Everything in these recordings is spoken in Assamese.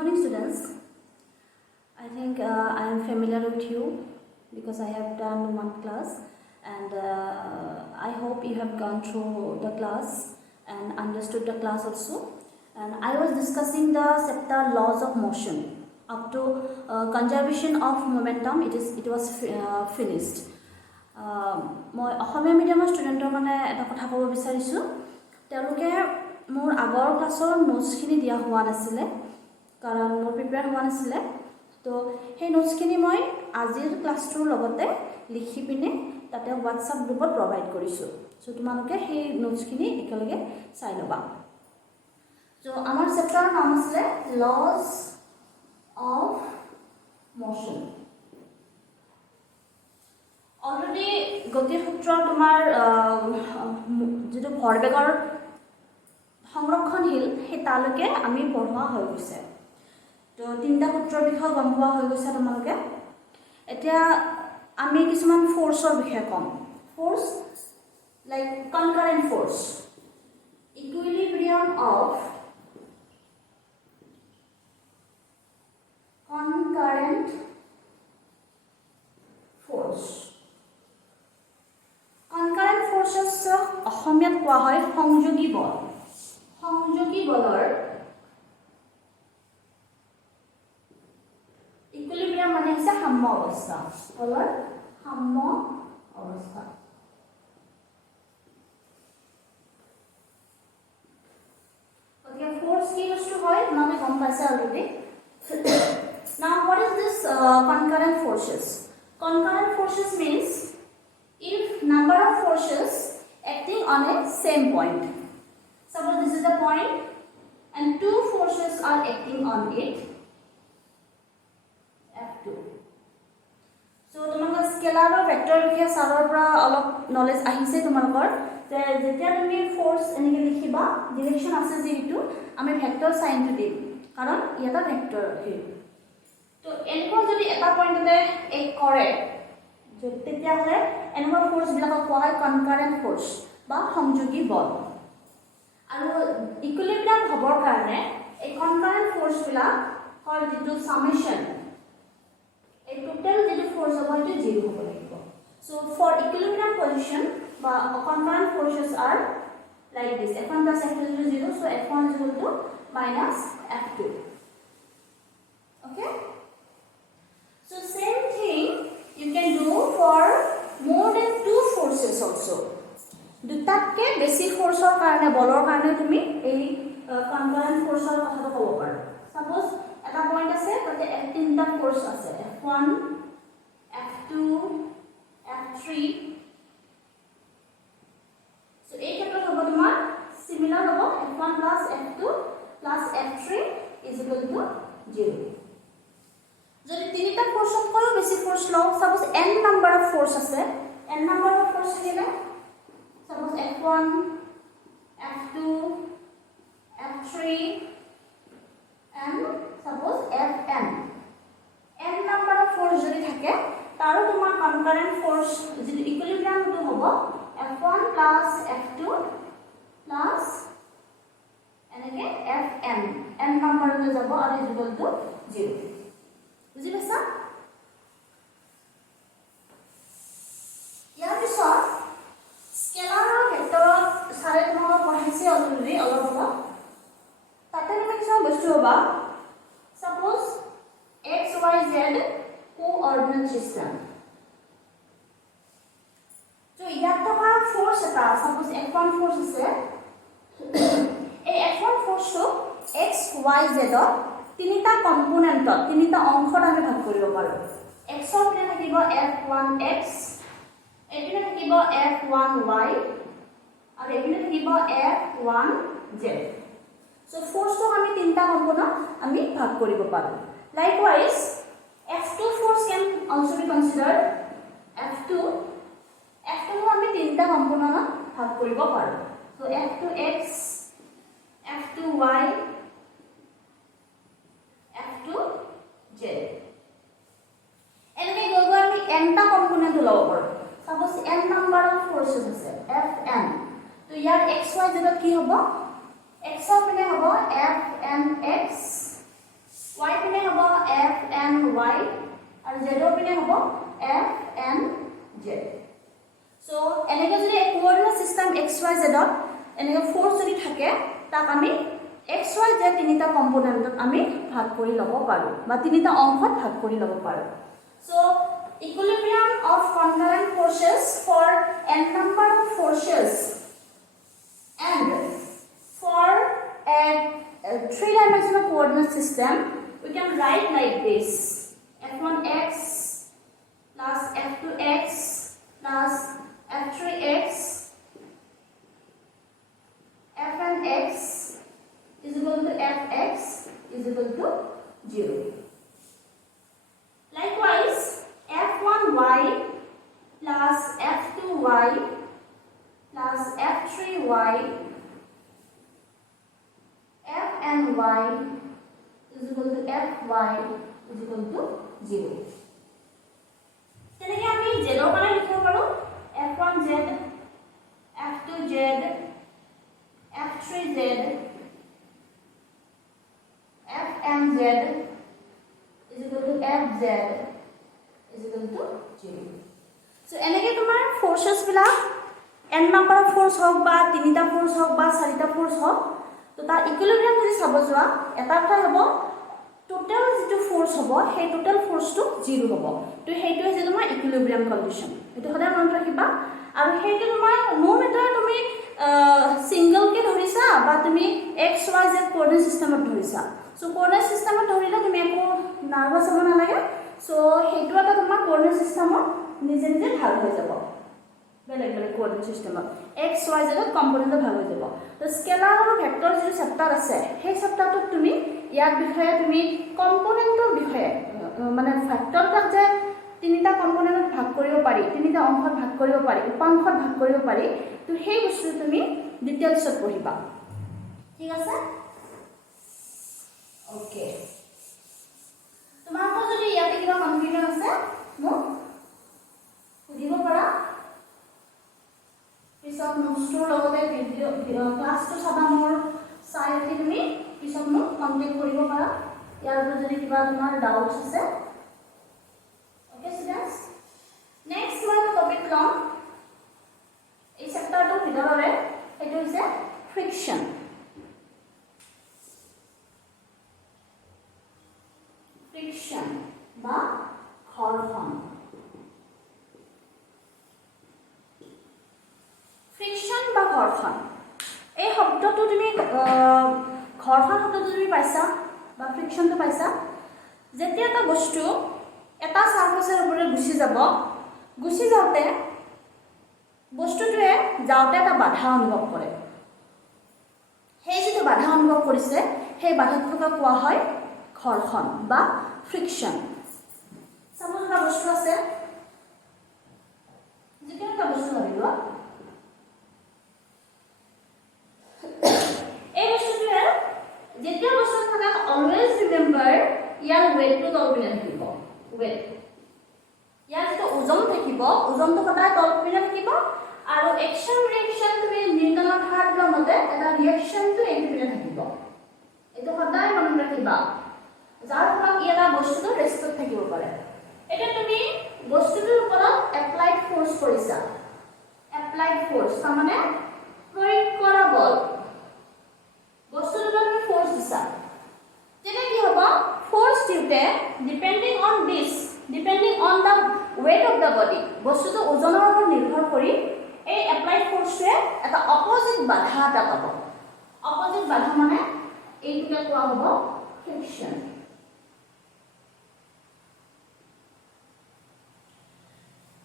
morning, students. I think I am familiar with you because I have done one class, and I hope you have gone through the class and understood the class also. And I was discussing the chapter laws of motion up to conservation of momentum. It was finished. মই অসমীয়া মিডিয়ামৰ ষ্টুডেণ্টৰ মানে এটা কথা ক'ব বিচাৰিছোঁ তেওঁলোকে মোৰ আগৰ ক্লাছৰ নোটছখিনি দিয়া হোৱা নাছিলে কাৰণ মোৰ প্ৰিপেয়াৰ হোৱা নাছিলে তো সেই নোটছখিনি মই আজিৰ ক্লাছটোৰ লগতে লিখি পিনে তাতে হোৱাটছআপ গ্ৰুপত প্ৰভাইড কৰিছোঁ সো তোমালোকে সেই নোটছখিনি একেলগে চাই ল'বা সো আমাৰ চেপ্টাৰৰ নাম আছে লজ অফ মোশন অলৰেডি গতিৰ সূত্ৰ তোমাৰ যেটো ভৰবেগৰ সংৰক্ষণশীল সেই তালৈকে আমি পঢ়োৱা হৈ গৈছে তো তিনিটা সূত্ৰৰ বিষয়ে গম পোৱা হৈ গৈছে তোমালোকে এতিয়া আমি কিছুমান ফোৰ্সৰ বিষয়ে কম force like concurrent force equilibrium of concurrent force concurrent forces অসমীয়াত কোৱা হয় সংযোগী বল সংযোগী বলৰ ইকুইলিব্ৰিয়াম মানে হৈছে সাম্য অৱস্থা বলৰ সাম্য অৱস্থা ওকে ফোৰ্স কি বস্তু হয় মানে গম পাইছে already now what is this concurrent forces concurrent forces means if number of forces acting on a same point suppose this is the point and two forces are acting on it F2 so তোমালোকৰ স্কেলাৰ আৰু ভেক্টৰ বিষয়ে সাৰৰ পৰা অলপ নলেজ আহিছে তোমালোকৰ যে যেতিয়া তুমি ফোৰ্স এনেকে লিখিবা ডিৰেকশন আছে যেটো আমি ভেক্টৰ সাইনটো দিম কাৰণ এটা ভেক্টৰ হে তো এনেকুৱা যদি এটা পইণ্টতে এক কৰে তেতিয়া হলে এনেকুৱা ফোৰ্স বিলাকক কোৱা হয় কনকাৰেন্ট ফোৰ্স বা সংযোগী বল আৰু ইকুইলিব্ৰিয়াম হবৰ কাৰণে এই কনকারেন্ট ফোর্স বিলাক হল যেটো সামেশন এই টোটাল যেটো ফোর্স হ'ব এটো 0 হ'ব লাগিব সো ফৰ ইকুইলিব্ৰিয়াম পজিশন বা কনকাৰেন্ট ফোৰ্সেস R like this f1 plus f2 is 0 so f1 is equal to minus f2 okay so same thing you can do for more than two forces also দুটাতকে বেছি ফোৰ্সৰ কাৰণে বলৰ কাৰণে তুমি এই কনকাৰেন্ট ফোৰ্সৰ কথাটো ক'ব পাৰা সাপোজ এটা পইণ্ট আছে তাতে তিনটা ফোৰ্স আছে f1 f2 f3 so এই ক্ষেত্ৰত হ'ব তোমাৰ সিমিলাৰ হ'ব f1 plus f2 plus f3 is equal to 0 যদি তিনিটা ফোর্সতকৈ বেছি ফোর্স লও suppose n number of force আছে n নাম্বার অফ ফোর্স থাকিলে suppose f1 f2 f3 and suppose fn n number of force যদি থাকে তাৰো তোমাৰ concurrent force যদি ইকুইলিব্রিয়াম হটো হ'ব f1 plus f2 plus এনেকে fn n number লৈ যাব আৰু is equal to 0 বুজি পাইছা ইয়াৰ পিছত স্কেলাৰ আৰু ভেক্টৰ সাৰে তোমাক পঢ়াইছে অলৰেডি অলপ অলপ তাতে তুমি কিছুমান বস্তু হ'বা suppose x y z coordinate system তো ইয়াত থকা ফোৰ্স এটা সাপোজ f1 ফোৰ্স আছে এই f1 ফোৰ্সটো x y z ৰ তিনিটা কম্পোনেন্টত তিনিটা অংশত আমি ভাগ কৰিব পাৰো x ৰ পিনে থাকিব f1x এপিনে থাকিব f1y আৰু এপিনে থাকিব f1z সো ফোৰ্সটো আমি তিনটা কম্পোনেন্ট আমি ভাগ কৰিব পাৰো লাইকৱাইজ f2 force can also be considered f2 আমি তিনটা কম্পোনেন্ট ভাগ কৰিব পাৰো সো f2x f2y f2z এনেকৈ গৈ আমি nটা কম্পোনেন্ট ল'ব পাৰো Suppose n number of forces আছে fn তো ইয়াৰ xy z কি হ'ব x পিনে হ'ব fnx x y z তিনিটা কম্পোনেন্টত আমি ভাগ কৰি ল'ব পাৰো বা তিনিটা অংশত ভাগ কৰি ল'ব পাৰো so equilibrium of concurrent forces for n number of forces and for a three-dimensional coordinate system we can write like this f1x plus f2x plus f3x fnx is equal to fx is equal to 0. Likewise, f1y plus f2y plus f3y fny is equal to fy is equal to 0. তেনেকৈ আমি z ৰ কাৰণে লিখিব পাৰো f1z f2z f3z fmz is equal to fz is equal to 0. So এনেকৈ তোমাৰ ফোৰ্সেস বিলাক n নাম্বাৰ অফ ফোৰ্স হওক বা তিনিটা ফোৰ্স হওক বা চাৰিটা ফোৰ্স হওক তো তাৰ ইকুইলিব্ৰিয়াম যদি চাব যোৱা এটা কথা হ'ব টোটাল যেটো ফোর্স হ'ব সেই টোটাল ফোর্সটো 0 হ'ব তো সেইটো হৈছে তোমাৰ ইকুইলিব্ৰিয়াম কন্ডিশন এটো সদায় মনত ৰাখিবা আৰু সেইটো তোমাৰ নো মেটাৰ তুমি সিঙ্গল কে ধৰিছা বা তুমি x y z কোঅৰ্ডিনেট সিস্টেমত ধৰিছা সো কোঅৰ্ডিনেট সিস্টেমত ধৰিলে তুমি একো নাৰ্ভাছ হ'ব নালাগে সো সেইটো এটা তোমাৰ কোঅৰ্ডিনেট সিস্টেমত নিজে নিজে ভাগ হৈ যাব বেলেগ বেলেগ কোঅৰ্ডিনেট সিস্টেমত x y z কম্পোনেন্ট ভাগ হৈ যাব তো স্কেলাৰ আৰু ভেক্টৰ যে চেপ্টাৰ আছে সেই চেপ্টাৰটোত তুমি ইয়াৰ বিষয়ে তুমি কম্পোনেন্টৰ বিষয়ে মানে ভেক্টৰক যে তিনিটা কম্পোনেন্টত ভাগ কৰিব পাৰি তিনিটা অংশত ভাগ কৰিব পাৰি উপাংশত ভাগ কৰিব পাৰি তো সেই বস্তু তুমি ডিটেইলছত পঢ়িবা ঠিক আছে ওকে তোমালোকৰ যদি ইয়াতে কিবা কনফিউজন আছে মোক সুধিব পাৰা পিছত নোটছটোৰ লগতে ভিডিও ক্লাছটো চাবা মোৰ চাই তুমি পিছত মোক কন্টেক্ট কৰিব পাৰা ইয়াৰ ওপৰত যদি কিবা তোমাৰ ডাউটছ আছে Okay, students. Next one topic long. এই চেপ্টাৰটো ভিতৰৰে এটো হৈছে ফ্ৰিকশন বা ঘৰ্ষণ ফ্ৰিকশন বা ঘৰ্ষণ এই শব্দটো তুমি ঘৰ্ষণ শব্দটো তুমি পাইছা বা ফ্ৰিকশনটো পাইছা যেতিয়া এটা বস্তু এটা সাৰফেসেৰ উপৰে গুছি যাওতে বস্তুটোৱে যাওতে এটা বাধা অনুভৱ কৰে সেই যেটো বাধা অনুভৱ কৰিছে সেই বাধাটোক কোৱা হয় ঘৰ্ষণ বা ফ্ৰিকশন সাপোজ এটা বস্তু আছে যিকোনো এটা বস্তু ভাবিলো এই বস্তুটোৱে যেতিয়া বস্তু থাকে অলৱেজ ৰিমেম্বাৰ ইয়াৰ ওয়েটটো তলপিনে থাকিব weight ইয়াৰ যেটো ওজন থাকিব ওজনটো সদায় তলপিনে থাকিব আৰু অ্যাকশন ৰিঅ্যাকশন তুমি নিউটনৰ ধাৰণাৰ মতে এটা ৰিঅ্যাকশনটো এইপিনে থাকিব এটো সদায় মনত ৰাখিবা যাৰ ফলত ইয়াৰ বস্তুটো ৰেষ্টত থাকিব পাৰে এটা তুমি বস্তুটোৰ ওপৰত এপ্লাইড ফোৰ্স কৰিছা এপ্লাইড ফোৰ্স মানে প্ৰয়োগ কৰা বল বস্তুটোৰ ওপৰত তুমি ফোৰ্স দিছা তেনে কি হ'ব force দিউতে depending on the weight of the body বস্তুটো ওজনৰ ওপৰত নিৰ্ভৰ কৰি এই এপ্লাইড ফোৰ্সে এটা অপোজিট বাধা এটা পাব অপোজিট বাধা মানে এইটোকে কোৱা হ'ব ফ্ৰিকশন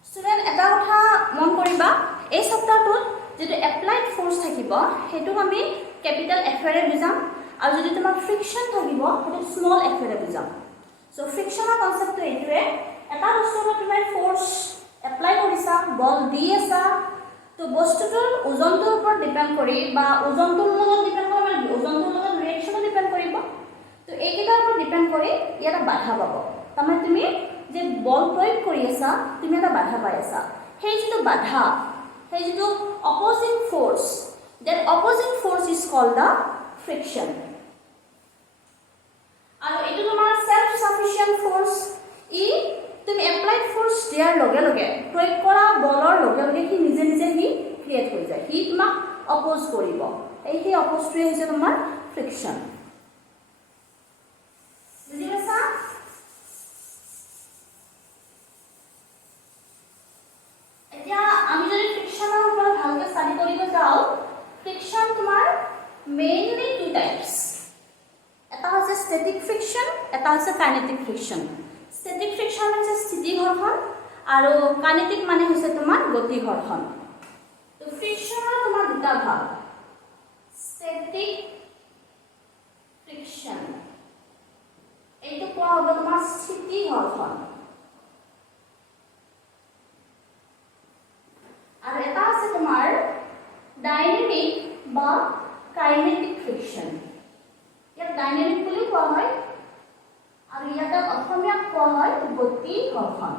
স্টুডেন্ট এটা কথা মন কৰিবা এই চেপ্টাৰটোত যেটো এপ্লাইড ফোৰ্স থাকিব হেতু আমি ক্যাপিটাল এফ এৰে বুজাম আৰু যদি তোমাৰ ফ্ৰিকশন থাকিব হেতু স্মল এফ এৰে বুজাম সো ফ্ৰিকশনৰ কনসেপ্টটো এইটোৱে এটা বস্তুৰ তুমি ফোৰ্স এপ্লাই কৰিছা বল দি আছা তো বস্তুটোৰ ওজনটোৰ ওপৰত ডিপেন্ড কৰি বা ওজনটোৰ লগত ডিপেন্ড কৰে মানে ওজনটোৰ লগত ৰিঅ্যাকশনো ডিপেন্ড কৰিব তো এইকেইটাৰ ওপৰত ডিপেন্ড কৰি ইয়াত বাধা পাব তাৰমানে তুমি যে বল প্ৰয়োগ কৰি আছা তুমি এটা বাধা পাই আছা সেই যেটো বাধা সেই যেটো opposite force that opposite force is called the friction আৰু এটো তোমাৰ self sufficient force ই তুমি applied force দিয়াৰ লগে লগে প্ৰয়োগ কৰা বলৰ লগে লগে কি নিজে নিজে হি ক্ৰিয়েট হৈ যায় হি তোমাক অপোজ কৰিব এই হি অপোজটোৱে হৈছে তোমাৰ ফ্ৰিকশ্যন বুজি পাইছা এতিয়া আমি যদি ফ্ৰিকশ্যনৰ ওপৰত ভালকৈ ষ্টাডি কৰিব যাওঁ ফ্ৰিকশ্যন তোমাৰ মেইনলি টু টাইপস এটা হৈছে ষ্টেটিক ফ্ৰিকশ্যন এটা হৈছে কাইনেটিক ফ্ৰিকশ্যন ষ্টেটিক ফ্ৰিকশ্যন হৈছে স্থিতি ঘৰ্ষণ আৰু কাইনেটিক মানে হৈছে তোমাৰ গতি ঘৰ্ষণ তো ফ্ৰিকশ্যনৰ তোমাৰ দুটা ভাগ ষ্টেটিক ফ্ৰিকশ্যন এইটো কোৱা হ'ব তোমাৰ স্থিতি ঘৰ্ষণ আৰু এটা আছে তোমাৰ ডাইনামিক বা কাইনেটিক ফ্ৰিকশ্যন ইয়াত ডাইনামিক বুলি কোৱা হয় আৰু ইয়াতে অসমীয়াত কোৱা হয় গতি ঘৰ্ষণ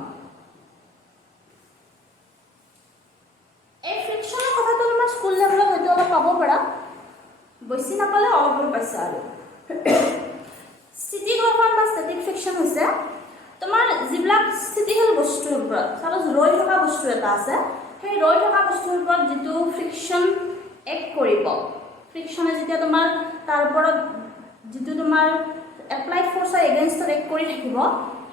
এই ফ্ৰিকশ্যনৰ কথাটো তোমাৰ স্কুল লেভেলত হয়তো অলপ পাব পাৰা বেছি নাপালে অলপ অলপ পাইছা আৰু স্থিতি ঘৰ্ষণ বা ষ্টেটিক ফ্ৰিকশ্যন হৈছে তোমাৰ যিবিলাক স্থিতিশীল বস্তুৰ ওপৰত চাপ'জ ৰৈ থকা বস্তু এটা আছে সেই ৰৈ থকা বস্তুৰ ওপৰত যিটো ফ্ৰিকশ্যন এক কৰিব ফ্ৰিকশ্যনে যেতিয়া তোমাৰ তাৰ ওপৰত যিটো তোমাৰ এপ্লাই ফ'ৰ্চৰ এগেইনষ্টত এক কৰি থাকিব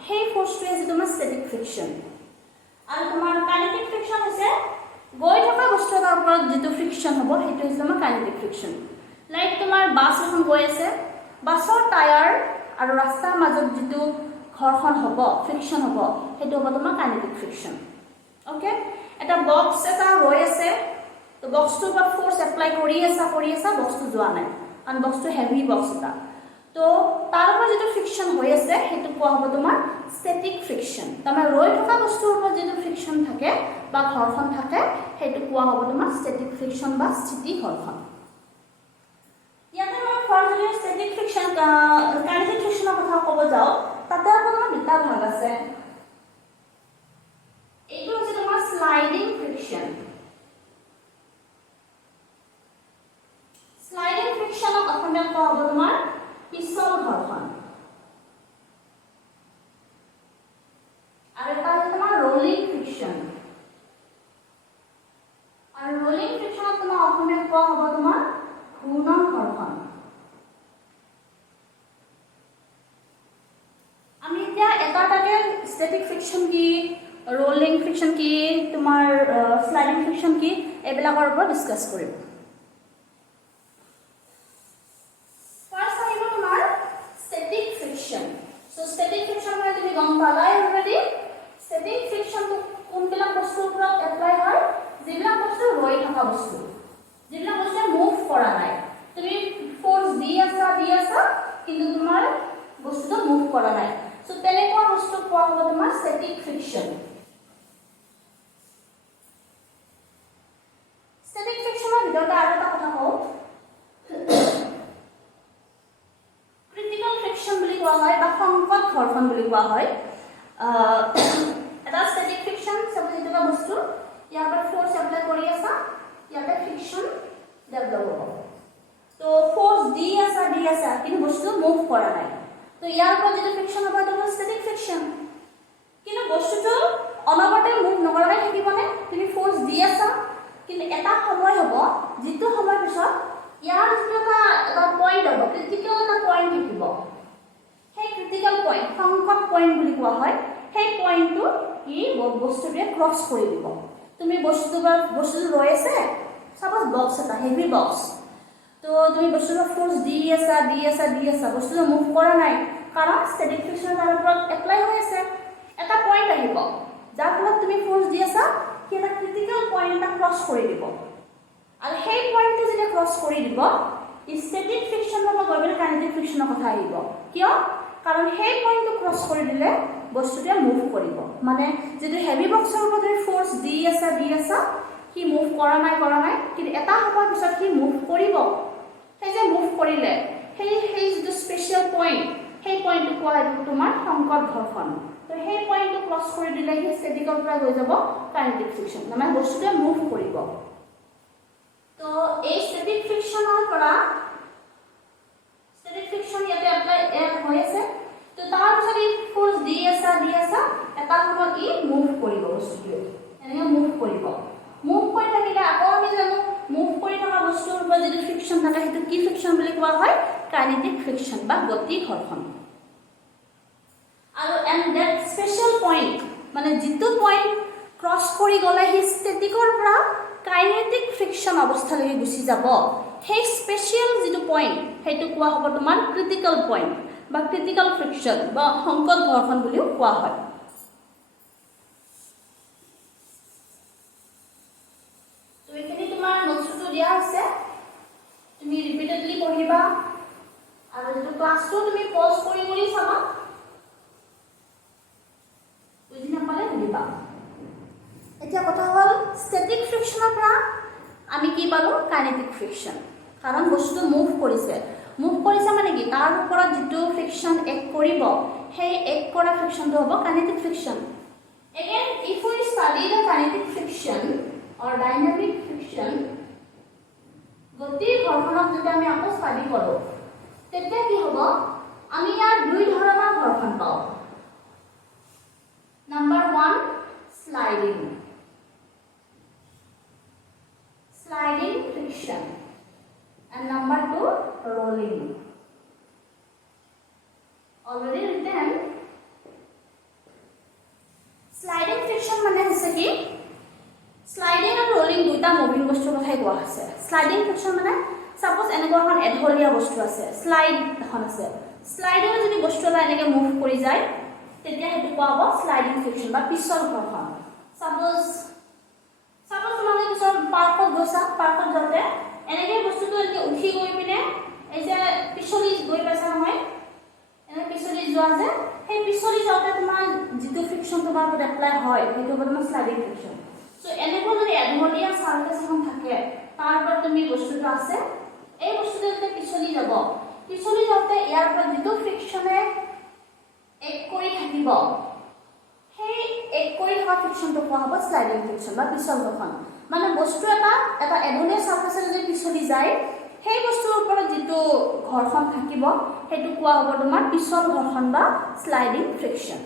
সেই ফ'ৰ্চটোৱে যিটো তোমাৰ ষ্টেটিক ফ্ৰিকশ্যন আৰু তোমাৰ কাইনেটিক ফ্ৰিকশ্যন হৈছে গৈ থকা বস্তু এটাৰ ওপৰত যিটো ফ্ৰিকশ্যন হ'ব সেইটো হৈছে তোমাৰ কাইনেটিক ফ্ৰিকশ্যন লাইক তোমাৰ বাছ এখন গৈ আছে বাছৰ টায়াৰ আৰু ৰাস্তাৰ মাজত যিটো ঘৰ্ষণ হ'ব ফ্ৰিকশ্যন হ'ব সেইটো হ'ব তোমাৰ কাইনেটিক ফ্ৰিকশ্যন অ'কে এটা বক্স এটা ৰৈ আছে তো বক্সটোৰ ওপৰত ফ'ৰ্চ এপ্লাই কৰি আছা বক্সটো যোৱা নাই কাৰণ বক্সটো হেভি বক্স এটা তো তাৰ ওপৰত যিটো ফ্ৰিকশ্যন হৈ আছে সেইটো কোৱা হ'ব তোমাৰ ষ্টেটিক ফ্ৰিকশ্যন তাৰমানে ৰৈ থকা বস্তুৰ ওপৰত যিটো ফ্ৰিকশ্যন থাকে বা ঘৰ্ষণ থাকে সেইটো কোৱা হ'ব তোমাৰ ষ্টেটিক ফ্ৰিকশ্যন বা স্থিতি ঘৰ্ষণ ইয়াতে মই ফৰ্মুলা ষ্টেটিক ফ্ৰিকশ্যন কাইনেটিক ফ্ৰিকশ্যনৰ কথা ক'ব যাওঁ তাতে আপোনাৰ দুটা ভাগ আছে এইটো হৈছে তোমাৰ স্লাইডিং ফ্ৰিকশ্যন স্লাইডিং ফ্ৰিকশ্যনক অসমীয়াত কোৱা হ'ব তোমাৰ পিছল ঘৰ্ষণ আৰু এটা হৈছে তোমাৰ ৰোলিং ফ্ৰিকশ্যন আৰু ৰোলিং ফ্ৰিকশ্যনক তোমাৰ অসমীয়াত কোৱা হ'ব তোমাৰ ঘূৰ্ণন ঘৰ্ষণ আমি এতিয়া এটা এটাকে ষ্টেটিক ফ্ৰিকশ্যন কি ৰোলিং ফ্ৰিকশ্যন কি তোমাৰ স্লাইডিং ফ্ৰিকশ্যন কি এইবিলাকৰ ওপৰত ডিছকাছ কৰিম ফাৰ্ষ্ট আহিব তোমাৰ static friction so static friction মানে তুমি গম পালাই অলৰেডি ষ্টেটিক ফ্ৰিকশ্যনটো কোনবিলাক বস্তুৰ ওপৰত এপ্লাই হয় যিবিলাক বস্তু ৰৈ থকা বস্তু যিবিলাক বস্তু মুভ কৰা নাই তুমি ফ'ৰ্চ দি আছা কিন্তু তোমাৰ বস্তুটো মুভ কৰা নাই সো তেনেকুৱা বস্তু কোৱা হ'ব তোমাৰ ষ্টেটিক ফ্ৰিকশ্যন ষ্টেটিক ফ্ৰিকশ্যনৰ ভিতৰত আৰু এটা কথা কওঁ ক্ৰিটিকেল ফ্ৰিকশ্যন বুলি কোৱা হয় বা সংকট ঘৰ্ষণ বুলি কোৱা হয় এটা ষ্টেটিক ফ্ৰিকশ্যন চাপ'জ এইটো এটা বস্তু ইয়াৰ পৰা ফ'ৰ্চ এপ্লাই কৰি আছা ইয়াতে ফ্ৰিকশ্যন ডেভেলপ হ'ব তো ফ'ৰ্চ দি আছা কিন্তু বস্তু মুভ কৰা নাই তো ইয়াৰ পৰা যিটো ফ্ৰিকশ্যন হ'ব সেইটো হ'ল ষ্টেটিক ফ্ৰিকশ্যন কিন্তু বস্তুটো অনবৰতে মুভ নকৰাকৈ থাকিবনে তুমি ফ'ৰ্চ দি আছা কিন্তু এটা সময় হ'ব যিটো সময়ৰ পিছত ইয়াৰ যিটো এটা পইণ্ট হ'ব ক্ৰিটিকেল এটা পইণ্ট থাকিব সেই ক্ৰিটিকেল পইণ্ট সংকট পইণ্ট বুলি কোৱা হয় সেই পইণ্টটো ই বস্তুটোৱে ক্ৰছ কৰি দিব তুমি বস্তুটো ৰৈ আছে চাপ'জ বক্স এটা হেভি বক্স তো তুমি বস্তুটো ফ'ৰ্চ দি আছা বস্তুটো মুভ কৰা নাই কাৰণ ষ্টেটিক ফ্ৰিকশ্যন তাৰ ওপৰত এপ্লাই হৈ আছে এটা পইণ্ট আহিব যাৰ ফলত তুমি ফ'ৰ্চ দি আছা সি এটা ক্ৰিটিকেল পইণ্ট এটা ক্ৰছ কৰি দিব আৰু সেই পইণ্টটো যেতিয়া ক্ৰছ কৰি দিব ষ্টেটিক ফ্ৰিকশ্যনৰ পৰা গৈ পেলাই কাইনেটিক ফ্ৰিকশ্যনৰ কথা আহিব কিয় কাৰণ সেই পইণ্টটো ক্ৰছ কৰি দিলে বস্তুটোৱে মুভ কৰিব মানে যিটো হেভি বক্সৰ ওপৰত তুমি ফ'ৰ্চ দি আছা সি মুভ কৰা নাই কিন্তু এটা সময়ৰ পিছত সি মুভ কৰিব সেই যে মুভ কৰিলে সেই যিটো স্পেচিয়েল পইণ্ট সেই পইণ্টটো কোৱা হয় তোমাৰ সংকট ঘৰ্ষণ তো সেই পইণ্টটো ক্ৰছ কৰি দিলে সি ষ্টেটিকৰ পৰা গৈ যাব কাইনেটিক ফ্ৰিকশ্যন মানে বস্তুটোৱে মুভ কৰিব তো এই ষ্টেটিক ফ্ৰিকশ্যনৰ পৰা ষ্টেটিক ফ্ৰিকশ্যন ইয়াতে এপ্লাই হৈ আছে তো তাৰ পিছত ই ফ'ৰ্চ দি আছা এটা সময়ত ই মুভ কৰিব বস্তুটোৱে এনেকৈ মুভ কৰি থাকিলে আকৌ আমি জানো মুভ কৰি থকা বস্তুৰ ওপৰত যিটো ফ্ৰিকশ্যন থাকে সেইটো কি ফ্ৰিকশ্যন বুলি কোৱা হয় কাইনেটিক ফ্ৰিকশ্যন বা গতি ঘৰ্ষণ আৰু এণ্ড ডেট স্পেচিয়েল পইণ্ট মানে যিটো পইণ্ট ক্ৰছ কৰি গ'লে সি ষ্টেটিকৰ পৰা কাইনেটিক ফ্ৰিকশ্যন অৱস্থালৈকে গুচি যাব সেই স্পেচিয়েল যিটো পইণ্ট সেইটো কোৱা হ'ব তোমাৰ ক্ৰিটিকেল পইণ্ট বা ক্ৰিটিকেল ফ্ৰিকশ্যন বা সংকট ঘৰ্ষণ বুলিও কোৱা হয় তো এইখিনি তোমাৰ নোটছটো দিয়া আছে তুমি ৰিপিটেডলি পঢ়িবা আৰু যিটো ক্লাছটো তুমি পজ কৰি কৰি চাবা বুজি নাপালে সুধিবা এতিয়া কথা হ'ল ষ্টেটিক ফ্ৰিকশ্যনৰ পৰা আমি কি পালোঁ কাইনেটিক ফ্ৰিকশ্যন কাৰণ বস্তুটো মুভ কৰিছে মানে কি তাৰ ওপৰত যিটো ফ্ৰিকশ্যন এক কৰিব সেই এক কৰা ফ্ৰিকশ্যনটো হ'ব kinetic friction again if we study the kinetic friction or dynamic friction গতি ঘৰ্ষণক যদি আমি আকৌ ষ্টাডি কৰোঁ তেতিয়া কি হ'ব আমি ইয়াৰ দুই ধৰণৰ ঘৰ্ষণ পাওঁ number 1 sliding friction and number 2 rolling already written sliding friction মানে হৈছে কি স্লাইডিং আৰু ৰোলিং দুটা মুভিং বস্তুৰ কথাই কোৱা হৈছে স্লাইডিং ফ্ৰিকশ্যন মানে সাপোজ এনেকুৱা এখন এঢলীয়া বস্তু আছে স্লাইড এখন আছে স্লাইডিংৰ যদি বস্তু এটা এনেকৈ মুভ কৰি যায় তেতিয়া সেইটো কোৱা হ'ব স্লাইডিং ফ্ৰিকশ্যন বা পিছল ঘৰ্ষণ সাপোজ তোমালোকে পিছল পাৰ্কত গৈছা পাৰ্কত যাওঁতে এনেকৈ বস্তুটো এনেকৈ উঠি গৈ পিনে এই যে পিছলি গৈ পাইছা নহয় এনেকৈ পিছলি যোৱা যে সেই পিছলি যাওঁতে তোমাৰ যিটো ফ্ৰিকশ্যন তোমাৰ ওপৰত এপ্লাই হয় সেইটো হ'ব তোমাৰ স্লাইডিং ফ্ৰিকশ্যন সো এনেকুৱা যদি এঢলীয়া সাৰফেস এখন থাকে তাৰ ওপৰত তুমি বস্তুটো আছে এই বস্তুটো যেতিয়া পিছলি যাওঁতে ইয়াৰ পৰা যিটো ফ্ৰিকশ্যনে এক কৰি থাকিব সেই এক কৰি থকা ফ্ৰিকশ্যনটো কোৱা হ'ব স্লাইডিং ফ্ৰিকশ্যন বা পিছল ঘৰ্ষণ মানে বস্তু এটা এঢলীয়া সাৰফেসে যদি পিছলি যায় সেই বস্তুৰ ওপৰত যিটো ঘৰ্ষণ থাকিব সেইটো কোৱা হ'ব তোমাৰ পিছল ঘৰ্ষণ বা sliding friction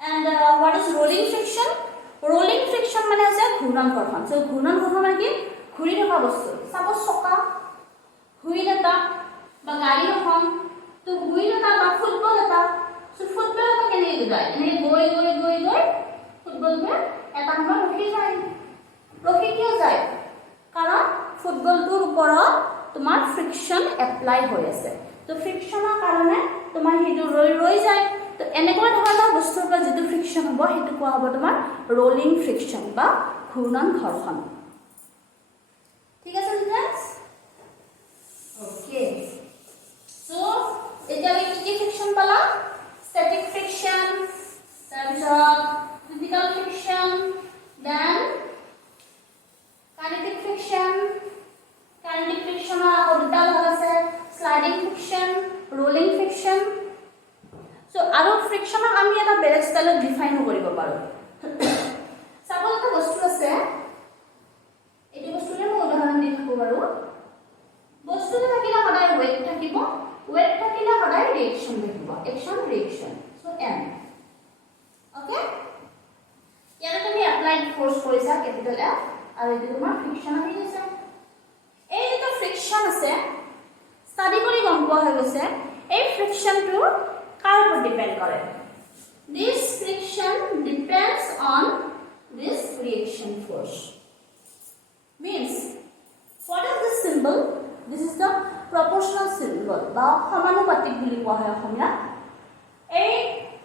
and what is rolling friction rolling friction মানে আছে ঘূৰ্ণন ঘৰ্ষণ সো ঘূৰ্ণন ঘৰ্ষণ মানে কি ঘূৰি থকা বস্তু সাপোজ চকা হুইল এটা বা গাড়ী এখন তো হুইল এটা বা ফুটবল এটা সো ফুটবল এটা কেনেকৈ যায় এনে গৈ ফুটবলটো এটা সময় ৰখি কিয় যায় কাৰণ ফুটবলটোৰ ওপৰত তোমাৰ ফ্ৰিকশ্যন এপ্লাই হৈ আছে তো ফ্ৰিকশ্যনৰ কাৰণে তোমাৰ সেইটো ৰৈ যায় তো এনেকুৱা ধৰণৰ বস্তুৰ পৰা যিটো ফ্ৰিকশ্যন হ'ব সেইটো কোৱা হ'ব তোমাৰ ৰোলিং ফ্ৰিকশ্যন বা ঘূৰ্ণন ঘৰ্ষণ ঠিক আছে ফ্ৰেণ্ডছ ওকে সো এতিয়া আমি কি ফ্ৰিকশ্যন পালা ষ্টেটিক ফ্ৰিকশ্যন তাৰপিছত ক্ৰিটিকেল ফ্ৰিকশ্যন দেন কাইনেটিক ফ্ৰিকশ্যনৰ আকৌ দুটা ভাগ আছে sliding friction rolling friction so আৰু ফ্ৰিকশ্যনক আমি এটা বেলেগ ষ্টাইলত ডিফাইন কৰিব পাৰোঁ সাপোজ এটা বস্তু আছে এইটো বস্তুৰে মই উদাহৰণ দি থাকোঁ বাৰু বস্তুটো থাকিলে সদায় ৱেট থাকিলে সদায় ৰিয়েকশ্যন থাকিব action reaction so um okay ইয়াতে তুমি এপ্লাইড ফ'ৰ্চ কৰিছা কেপিটেল এফ আৰু এইটো তোমাৰ ফ্ৰিকশ্যন আহি গৈছে এই যিটো ফ্ৰিকশ্যন আছে ষ্টাডি কৰি গম পোৱা হৈ গৈছে এই ফ্ৰিকশ্যনটো কাৰ ওপৰত ডিপেণ্ড কৰে this friction depends on this reaction force means what is this symbol this is the proportional symbol বা সমানুপাতিক বুলি কোৱা হয় অসমীয়া এই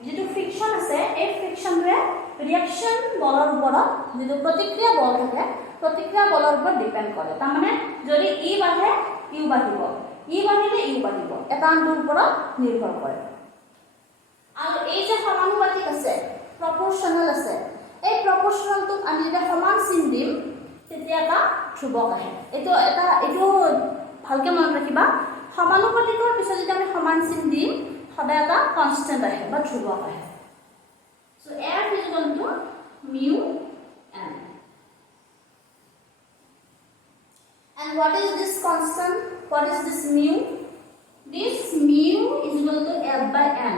যেটো ফ্ৰিকশ্যন আছে এই ফ্ৰিকশ্যনটোৱে ৰিঅ্যাকশন বলৰ ওপৰত যেটো প্ৰতিক্ৰিয়া বল থাকে প্ৰতিক্ৰিয়া বলৰ ওপৰত ডিপেণ্ড কৰে তাৰ মানে যদি ই বাঢ়ে ইউ বাঢ়িব ই বাঢ়িলে ইউ বাঢ়িব এটা আনটোৰ ওপৰত নিৰ্ভৰ কৰে আৰু এই যে সমানুপাতিক আছে প্ৰপৰ্শনাল আছে এই প্ৰপৰ্শনালটোক আমি যেতিয়া সমান চিন দিম তেতিয়া এটা ধ্ৰুৱক আহে এইটো ভালকে মনত ৰাখিবা সমানুপাতিকৰ পিছত যেতিয়া আমি সমান চিন দিম সদায় এটা কনষ্টেন্ট আহে বা ধ্ৰুৱক আহে so f is equal to mu n and what is this constant what is this mu this mu is equal to f by n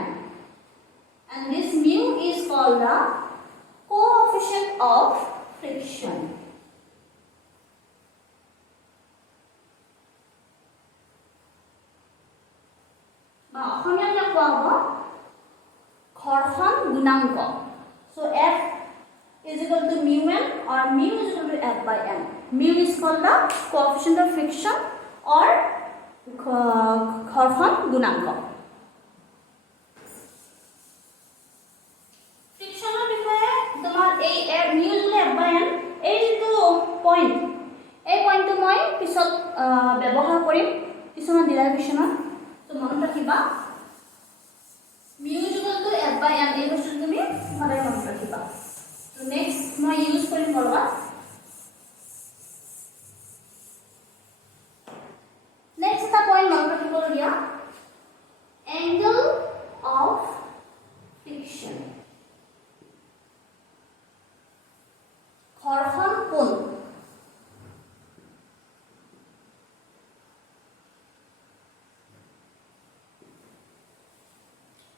and this mu is called the coefficient of friction অসমীয়াত ইয়াক কোৱা হ'ব ঘৰ্ষণ গুণাংক। So F is equal to mu n or mu is equal to F by n. Mu is called the coefficient of friction or ঘৰ্ষণ গুণাংক। ফ্ৰিকশনৰ বিষয়ে তোমাৰ এই mu is equal to F by n এই যিটো পইণ্ট, এই পইণ্টটো মই পিছত ব্যৱহাৰ কৰিম কিছুমান ডিৰাইভেশ্যনত। তো মনত ৰাখিবা mu is equal to F by n এই বস্তুটো তুমি সদায় মনত ৰাখিবা। তো নেক্সট মই ইউজ কৰিম কৰবা। নেক্সট এটা পইণ্ট মনত ৰাখিবলগীয়া এংগল অফ ফ্ৰিকশন, ঘৰ্ষণ কোণ।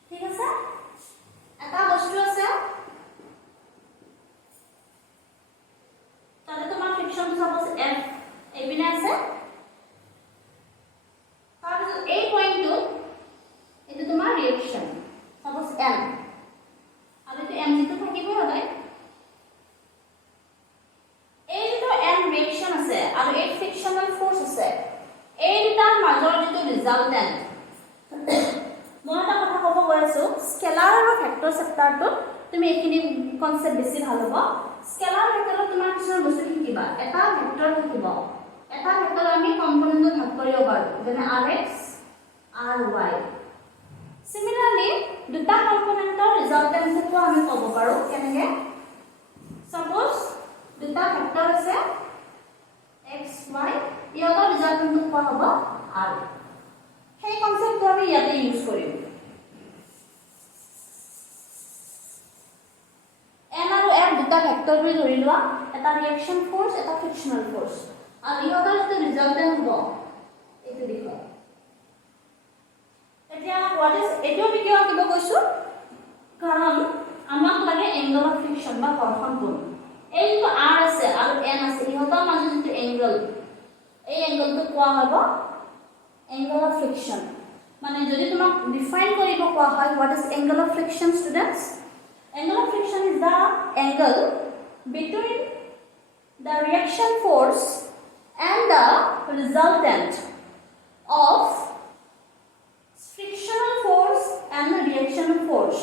ঠিক আছে, এটা বস্তু আছে তাতে তোমাৰ ফ্ৰিকশন সাপোজ F এইপিনে আছে, তাৰপিছত এই পইণ্টটো এইটো তোমাৰ ৰিয়েকশন সাপোজ M, আৰু এইটো M যিটো থাকিবই সদায়। এই যিটো M ৰিয়েকশন আছে আৰু এই ফ্ৰিকশনাল ফোৰ্স আছে, এই দুটাৰ মাজৰ যিটো ৰিজাল্টেন্ট, মই এটা কথা ক'ব গৈ আছো, স্কেলাৰ আৰু ভেক্টৰ চেপ্টাৰটোত তুমি এইখিনি কনসেপ্ট বেছি ভাল হ'ব। স্কেলাৰ ভেক্টৰত তোমাৰ কিছুমান বস্তু শিকিবা। এটা ভেক্টৰ থাকিব, এটা ভেক্টৰ আমি কম্পোনেন্টত ভাগ কৰিব পাৰোঁ, যেনে rx ry। সিমিলাৰলি দুটা কম্পোনেন্টৰ ৰিজাল্টেন্টটো আমি ক'ব পাৰোঁ কেনেকৈ। সাপোজ দুটা ভেক্টৰ আছে x y, ইহঁতৰ ৰিজাল্টেন্টটো কোৱা হ'ব r। সেই কনসেপ্টটো আমি ইয়াতে ইউজ কৰিম। n আৰু f দুটা ভেক্টৰ বুলি ধৰি লোৱা, এটা ৰিয়েকশন ফোৰ্স এটা ফ্ৰিকশনাল ফোৰ্স, আৰু ইহঁতৰ যিটো ৰিজাল্টেন্ট হ'ব এইটো লিখা। এতিয়া হোৱাট ইজ এইটো আমি কিয় কিবা কৈছো, কাৰণ আমাক লাগে এংগল অফ ফ্ৰিকশন বা ঘৰ্ষণ কোণ। এই যিটো r আছে আৰু n আছে, ইহঁতৰ মাজত যিটো এংগল, এই এংগলটো কোৱা হ'ব angle of friction। মানে যদি তোমাক ডিফাইন কৰিব কোৱা হয় what is angle of friction students, angle of friction is the angle between the reaction force and the resultant of frictional force and the reaction force,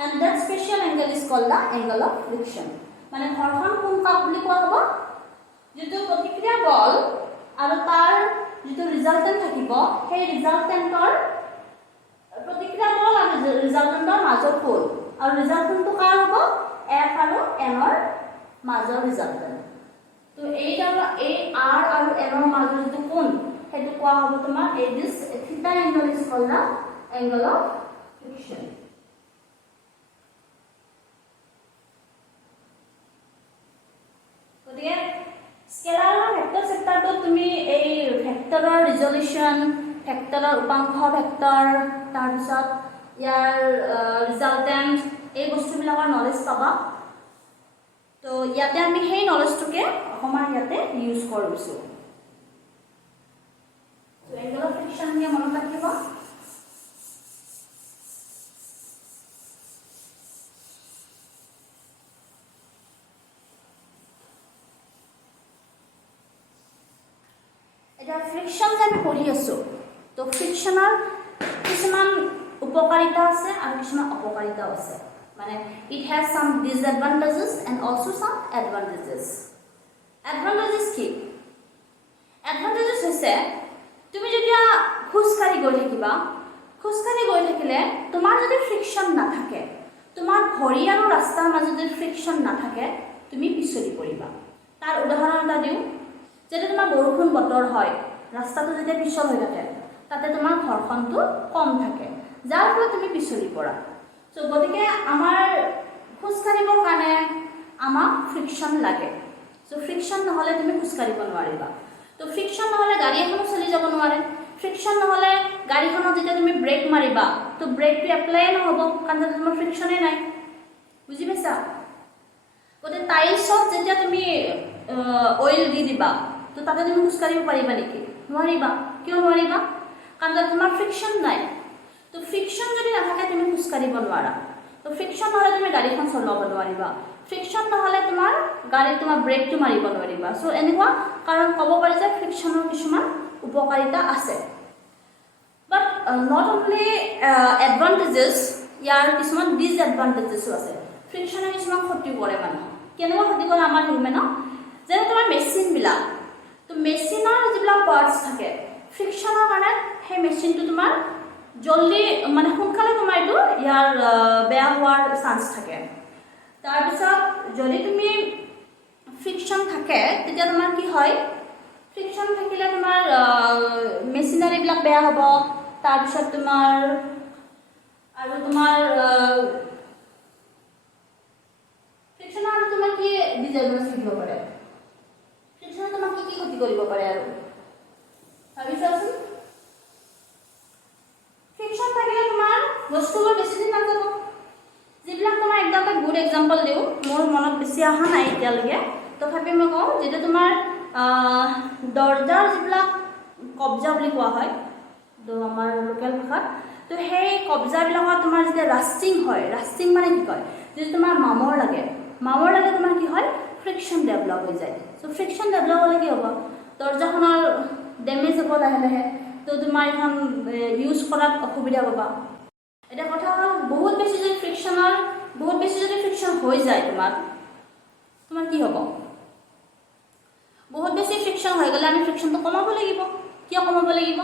and that special angle is called the angle of friction। মানে ঘৰ্ষণ কোণ কাক বুলি কোৱা হ'ব, যিটো প্ৰতিক্ৰিয়া বল আৰু তাৰ যিটো ৰিজাল্টেন্ট থাকিব, সেই ৰিজাল্টেন্টৰ প্ৰতিক্ৰিয়া বল আৰু ৰিজাল্টেন্টৰ মাজৰ কোণ, আৰু ৰিজাল্টেন্টটো কাৰ হ'ব F আৰু N ৰ মাজৰ ৰিজাল্টেন্ট। তো এই r আৰু n ৰ মাজৰ যিটো কোণ সেইটো কোৱা হ'ব তোমাৰ এই this theta angle is called the angle of friction. গতিকে স্কেলাৰ আৰু ভেক্টৰ চেপ্টাৰটো তুমি এই ভেক্টৰৰ ৰিজলিউশন, ভেক্টৰৰ উপাংশ ভেক্টৰ, তাৰপিছত ইয়াৰ ৰিজাল্টেন্ট, এই বস্তুবিলাকৰ নলেজ পাবা। তো ইয়াতে আমি সেই নলেজটোকে অকণমান ইয়াতে ইউজ কৰিছোঁ। তো এংগল অফ ফ্ৰিকশন নিয়ে মনত ৰাখিব। এতিয়া ফ্ৰিকশন যে আমি পঢ়ি আছোঁ, তো ফ্ৰিকশনৰ কিছুমান উপকাৰিতা আছে আৰু কিছুমান অপকাৰিতাও আছে। মানে it has some disadvantages and also some advantages। advantages কি? advantages হৈছে তুমি যেতিয়া খোজকাঢ়ি গৈ থাকিবা, খোজকাঢ়ি গৈ থাকিলে তোমাৰ যদি ফ্ৰিকশন নাথাকে, তোমাৰ ভৰি আৰু ৰাস্তাৰ মাজত যদি ফ্ৰিকশন নাথাকে, তুমি পিছলি পৰিবা। তাৰ উদাহৰণ এটা দিওঁ, যেতিয়া তোমাৰ বৰষুণ বতৰ হয়, ৰাস্তাটো যেতিয়া পিছল হৈ থাকে, তাতে তোমাৰ ঘৰ্ষণটো কম থাকে, যাৰ ফলত তুমি পিছলি পৰা। তো গতিকে আমাৰ খোজকাঢ়িবৰ কাৰণে আমাক ফ্ৰিকশন লাগে। তো ফ্ৰিকশন নহ'লে তুমি খোজকাঢ়িব নোৱাৰিবা। তো ফ্ৰিকশন নহ'লে গাড়ী এখনো চলি যাব নোৱাৰে। ফ্ৰিকশন নহ'লে গাড়ীখনত যেতিয়া তুমি ব্ৰেক মাৰিবা, তো ব্ৰেকটো এপ্লাই নহ'ব, কাৰণ তাতে তোমাৰ ফ্ৰিকশনেই নাই। বুজি পাইছা? গতিকে টাইলছত যেতিয়া তুমি অইল দি দিবা, তো তাতে তুমি খোজকাঢ়িব পাৰিবা নেকি? নোৱাৰিবা। কিয় নোৱাৰিবা? কাৰণ তাতে তোমাৰ ফ্ৰিকশন নাই। তো ফ্ৰিকশ্যন যদি নাথাকে তুমি খোজ কাঢ়িব নোৱাৰা তো ফ্ৰিকশ্যন নহ'লে তুমি গাড়ীখন চলাব নোৱাৰিবা ফ্ৰিকশ্যন নহ'লে তোমাৰ গাড়ীত তোমাৰ ব্ৰেকটো মাৰিব নোৱাৰিবা চ' এনেকুৱা কাৰণ ক'ব পাৰি যে ফ্ৰিকশ্যনৰ কিছুমান উপকাৰিতা আছে বাট নট অনলি এডভান্টেজেছ ইয়াৰ কিছুমান ডিসএডভান্টেজেছো আছে ফ্ৰিকশ্যনে কিছুমান ক্ষতি কৰে মানুহক কেনেকুৱা ক্ষতি কৰে আমাৰ হিউমেনক যেনে তোমাৰ মেচিনবিলাক তো মেচিনৰ যিবিলাক পাৰ্টছ থাকে ফ্ৰিকশ্যনৰ কাৰণে সেই মেচিনটো তোমাৰ জলদি মানে সোনকালে তোমাৰ এইটো ইয়াৰ বেয়া হোৱাৰ চান্স থাকে তাৰপিছত যদি তুমি ফ্ৰিকশ্যন থাকে তেতিয়া তোমাৰ কি হয় ফ্ৰিকশ্যন থাকিলে তোমাৰ মেচিনাৰীবিলাক বেয়া হ'ব তাৰপিছত তোমাৰ আৰু তোমাৰ ফ্ৰিকশ্যনৰ আৰু তোমাৰ কি ডিজএডভান্টেজ থাকিব পাৰে ফ্ৰিকশ্যনে তোমাক কি ক্ষতি কৰিব পাৰে আৰু ভাবিছাচোন ফ্ৰিকশ্যন থাকিলে তোমাৰ বস্তুবোৰ বেছি দিন নাযাব যিবিলাক তোমাৰ একদম এটা গুড এক্সাম্পল দিওঁ মোৰ মনত বেছি অহা নাই এতিয়ালৈকে তথাপি মই কওঁ যিটো তোমাৰ দৰ্জাৰ যিবিলাক কব্জা বুলি কোৱা হয় তো আমাৰ লোকেল ভাষাত তো সেই কব্জাবিলাকত তোমাৰ যেতিয়া ৰাষ্টিং হয় ৰাষ্টিং মানে কি কয় যদি তোমাৰ মামৰ লাগে তোমাৰ কি হয় ফ্ৰিকশ্যন ডেভেলপ হৈ যায় চ' ফ্ৰিকশ্যন ডেভেলপ হ'লে কি হ'ব দৰ্জাখনৰ ডেমেজ হ'ব লাহে লাহে তো তোমাৰ এখন ইউজ কৰাত অসুবিধা পাবা এটা কথা হ'ল বহুত বেছি যদি ফ্ৰিকশ্যন হৈ যায় তোমাৰ কি হ'ব বহুত বেছি ফ্ৰিকশ্যন হৈ গ'লে আমি ফ্ৰিকশ্যনটো কমাব লাগিব কিয় কমাব লাগিব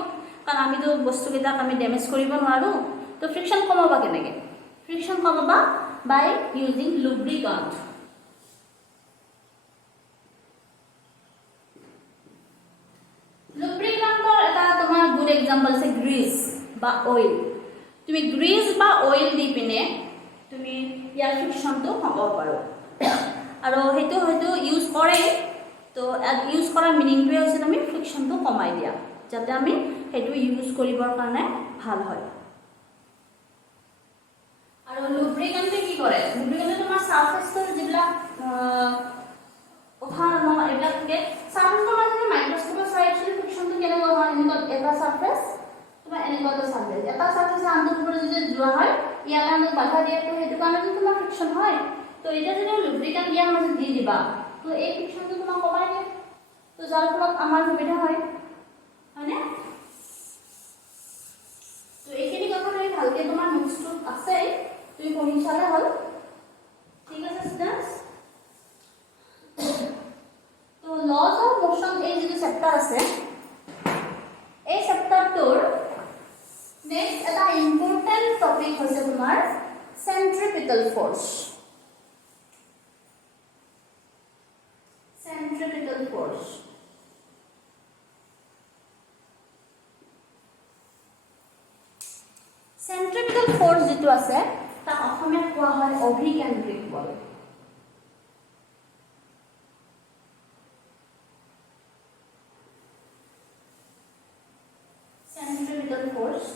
কাৰণ আমিতো বস্তুকেইটাক আমি ডেমেজ কৰিব নোৱাৰোঁ তো ফ্ৰিকশ্যন কমাবা কেনেকৈ ফ্ৰিকশ্যন কমাবা বাই ইউজিং লুব্ৰিকাণ্ট লুব্ৰিকাণ্টৰ এটা তোমাৰ গুড এক্সাম্পল আছে গ্ৰীজ বা অইল তুমি গ্ৰীজ বা অইল দি পিনে তুমি ইয়াৰ ফ্ৰিকশ্যনটো কমাব পাৰোঁ আৰু সেইটো হয়তো ইউজ কৰে তো ইউজ কৰাৰ মিনিংটোৱে হৈছে তুমি ফ্ৰিকশ্যনটো কমাই দিয়া যাতে আমি সেইটো ইউজ কৰিবৰ কাৰণে ভাল হয় আৰু লুব্ৰিকাণ্টে কি কৰে লুব্ৰিকাণ্টে তোমাৰ সাৰফেচৰ যিবিলাক উঠা এইবিলাক থাকে সাৰফেচৰ মাজতে মাইক্ৰস্কোপৰ চাই একচুৱেলি ফ্ৰিকশ্যনটো কেনেকুৱা হয় এনেকুৱা এটা সাৰফেচ তোমাৰ এনেকুৱা এটা সাৰফেচ আনটোৰ ওপৰত যদি যোৱা হয় ইয়াৰ কাৰণে বাধা দিয়ে তো সেইটো কাৰণে তোমাৰ ফ্ৰিকশ্যন হয় তো এতিয়া যদি লুব্ৰিকাণ্ট ইয়াৰ মাজত দি দিবা তো এই ফ্ৰিকশ্যনটো তোমাক কমাই দিয়ে তো যাৰ ফলত আমাৰ সুবিধা হয় হয়নে তো এইখিনি কথা তুমি ভালকে তোমাৰ নোটছটোত আছে তুমি পঢ়ি চালে হ'ল ঠিক আছে ষ্টুডেণ্টছ তো লজ অফ মোশন এই যিটো চেপ্টাৰ আছে এই চেপ্টাৰটোৰ নেক্সট এটা ইম্পৰ্টেণ্ট টপিক হৈছে তোমাৰ চেন্ট্ৰিপিটেল force centripetal force centripetal force যেটো আছে তা অসমীয়াত কোৱা হয় অভিকেন্দ্ৰিক বল centripetal force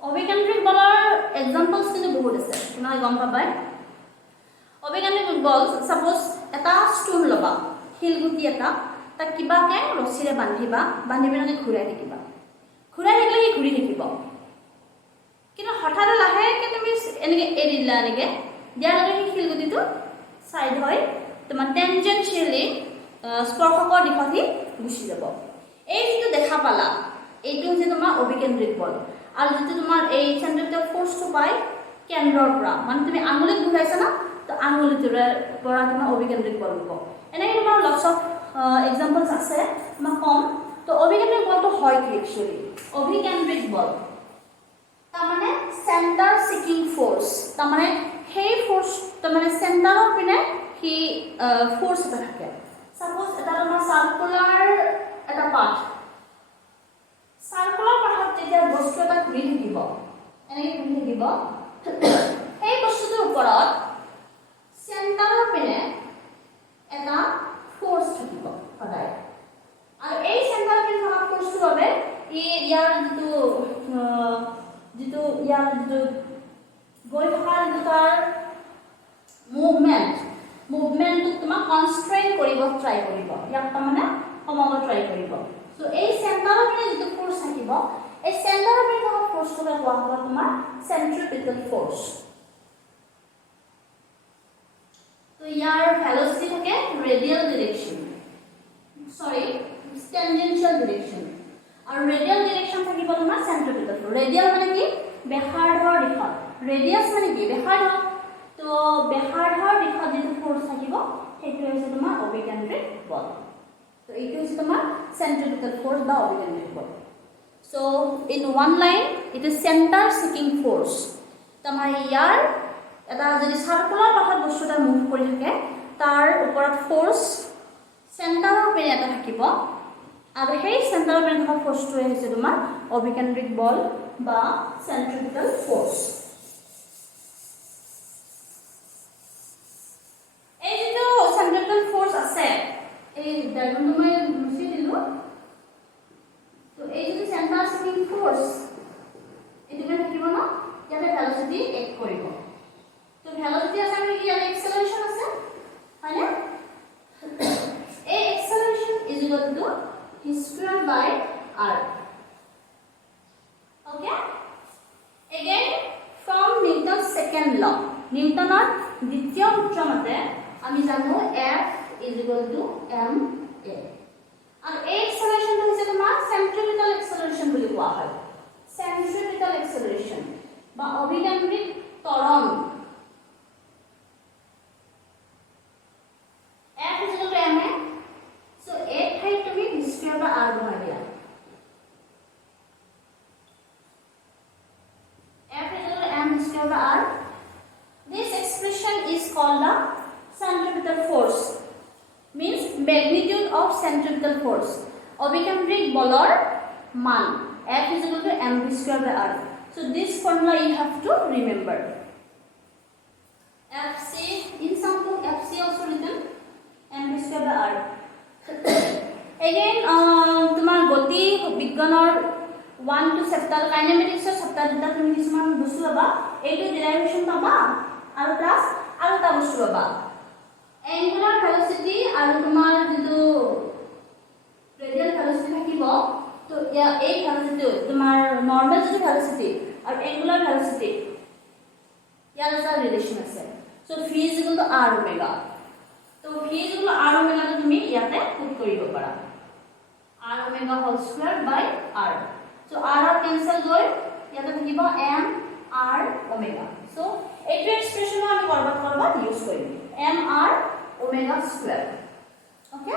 অভিকেন্দ্ৰিক বলৰ এক্সাম্পলছ কিন্তু বহুত আছে তোমালোকে গম পাবাই অভিকেন্দ্ৰিক বল সাপোজ এটা ষ্টুল লবা শিলগুটি এটা তাক কিবাকে ৰছিৰে বান্ধিবা বান্ধি পিনে ঘূৰাই থাকিবা ঘূৰাই থাকিলে কি ঘূৰি থাকিব কিন্তু হঠাৎ লাহেকে তুমি এনেকে এৰি দিলা এনেকে দিয়াৰ লগে লগে শিলগুটিটো সাইড হয় তোমাৰ টেনজেন্সিয়েলি স্পৰ্শকৰ দিশত গুচি যাব এই যিটো দেখা পালা এইটো হৈছে তোমাৰ অভিকেন্দ্ৰিক বল আৰু যিটো তোমাৰ এই চেন্ট্ৰিপিটেল ফ'ৰ্চটো পায় কেন্দ্ৰৰ পৰা মানে তুমি আঙুলিত ঘূৰাইছা না তো আঙুলিটোৰ পৰা তোমাৰ অভিকেন্দ্ৰিক বল হ'ব এনেকৈ তোমাৰ লটছ অফ এক্সাম্পলছ আছে মই কম তো অভিকেন্দ্ৰিক বলটো হয় কি একচুৱেলি অভিকেন্দ্ৰিক বল তাৰমানে চেণ্টাৰ সিকিং ফ'ৰ্চ তাৰমানে সেই ফ'ৰ্চ তাৰমানে চেণ্টাৰৰ পিনে সি ফ'ৰ্চ এটা থাকে সাপোজ এটা তোমাৰ সাৰ্কুলাৰ এটা পাথ সাৰ্কুলাৰ পাথত যেতিয়া বস্তু এটা ঘূৰি থাকিব এনেকৈ ঘূৰি থাকিব সেই বস্তুটোৰ ওপৰত চেণ্টাৰৰ পিনে এটা ফ'ৰ্চ থাকিব সদায় আৰু এই চেণ্টাৰৰ পিনে থকা ফ'ৰ্চটোৰ বাবে ইয়াৰ যিটো গৈ থকা যিটো তাৰ মুভমেণ্টটো তোমাক কনষ্ট্ৰেইন কৰিব ট্ৰাই কৰিব ইয়াক তাৰমানে কমাব ট্ৰাই কৰিব চ' এই চেণ্টাৰৰ পিনে যিটো ফ'ৰ্চ থাকিব এই চেণ্টাৰৰ পিনে থকা ফ'ৰ্চটোকে কোৱা হ'ব তোমাৰ চেণ্ট্ৰিপিটেল ফ'ৰ্চ। তো ইয়াৰ ভেলোচিটি থাকে ৰেডিয়েল ডিৰেকশ্যন, সৰি টেনজেনশিয়েল ডিৰেকশ্যন, আৰু ৰেডিয়েল ডিৰেকশ্যন থাকিব তোমাৰ চেণ্ট্ৰিপিটেল ফ'ৰ্চ। ৰেডিয়েল মানে কি বেসাৰ্ধৰ দিশত, ৰেডিয়াছ মানে কি বেসাৰ্ধ, তো বেসাৰ্ধৰ দিশত যিটো ফ'ৰ্চ থাকিব সেইটো হৈছে তোমাৰ অভিকেন্দ্ৰিক বল। তো এইটো হৈছে তোমাৰ চেণ্ট্ৰিপিটেল ফ'ৰ্চ বা অভিকেন্দ্ৰিক বল। So in one line it is center seeking force. তোমাৰ ইয়াৰ এটা যদি সাৰ্কুলাৰ পাথত বস্তু এটা মুভ কৰি থাকে তাৰ ওপৰত ফ'ৰ্চ চেণ্টাৰৰ পিনে এটা থাকিব, আৰু সেই চেণ্টাৰৰ পিনে থকা ফ'ৰ্চটোৱে হৈছে তোমাৰ অভিকেন্দ্ৰিক বল বা চেণ্ট্ৰিপিটেল ফ'ৰ্চ। এই যিটো চেণ্ট্ৰিপিটেল ফ'ৰ্চ আছে, এই ডায়াগ্ৰামটো মই মুছি দিলোঁ। তো এই যিটো চেণ্টাৰ ছিকিং ফ'ৰ্চ এইটো থাকিব ন, ইয়াতে ভেলোচিটি এক কৰিব। তো ভেলোচিটি আছে আৰু ইয়াতে এক্সেলাৰেশ্যন আছে, হয়নে? এই acceleration is equal to v square by r। Okay, again from Newton second law, নিউটনৰ দ্বিতীয় সূত্ৰ মতে আমি জানো F is equal to ma, আৰু এই এক্সেলাৰেশ্যনটো হৈছে তোমাৰ চেণ্ট্ৰিপিটেল এক্সেলাৰেশ্যন বুলি কোৱা হয়। চেণ্ট্ৰিপিটেল এক্সেলাৰেশ্যন বা অভিকেন্দ্ৰিক ত্বৰণ। F is equal to ma, so a ঠাইত তুমি v স্কয়াৰ বা r বহাই দিয়া। F is equal to m v square বা r. This expression is called the centripetal force, means magnitude of centripetal force. অভিকেন্দ্রিক বলৰ মান F is equal to mv square by r. So this formula you have to remember. Fc, in some book Fc also written mv square by r. Again তোমাৰ গতি বিজ্ঞানৰ 1 to চেপ্টাৰ কাইনেমেটিক্সৰ চেপ্টাৰ দুটা তুমি কিছুমান বস্তু পাবা, এইটো ডেৰিভেশ্যন পাবা আৰু প্লাস আৰু এটা বস্তু পাবা এংগুলাৰ ভেলোচিটি আৰু তোমাৰ যিটো ৰেডিয়েল ভেলোচিটি থাকিব। তো এই ভেলোচিটি তোমাৰ নৰ্মেল যিটো ভেলোচিটি আৰু এংগুলাৰ ভেলোচিটি ইয়াৰ এটা ৰিলেশ্যন আছে। So v is equal to r omega, তো v is equal to r omega টো তুমি ইয়াতে পুট কৰিব পাৰা, r omega whole square by r. So r r cancel গৈ ইয়াতে থাকিব m r omega. সো এইটো এক্সপ্ৰেছন আমি কৰবাত ইউজ কৰিম m r omega square. Okay,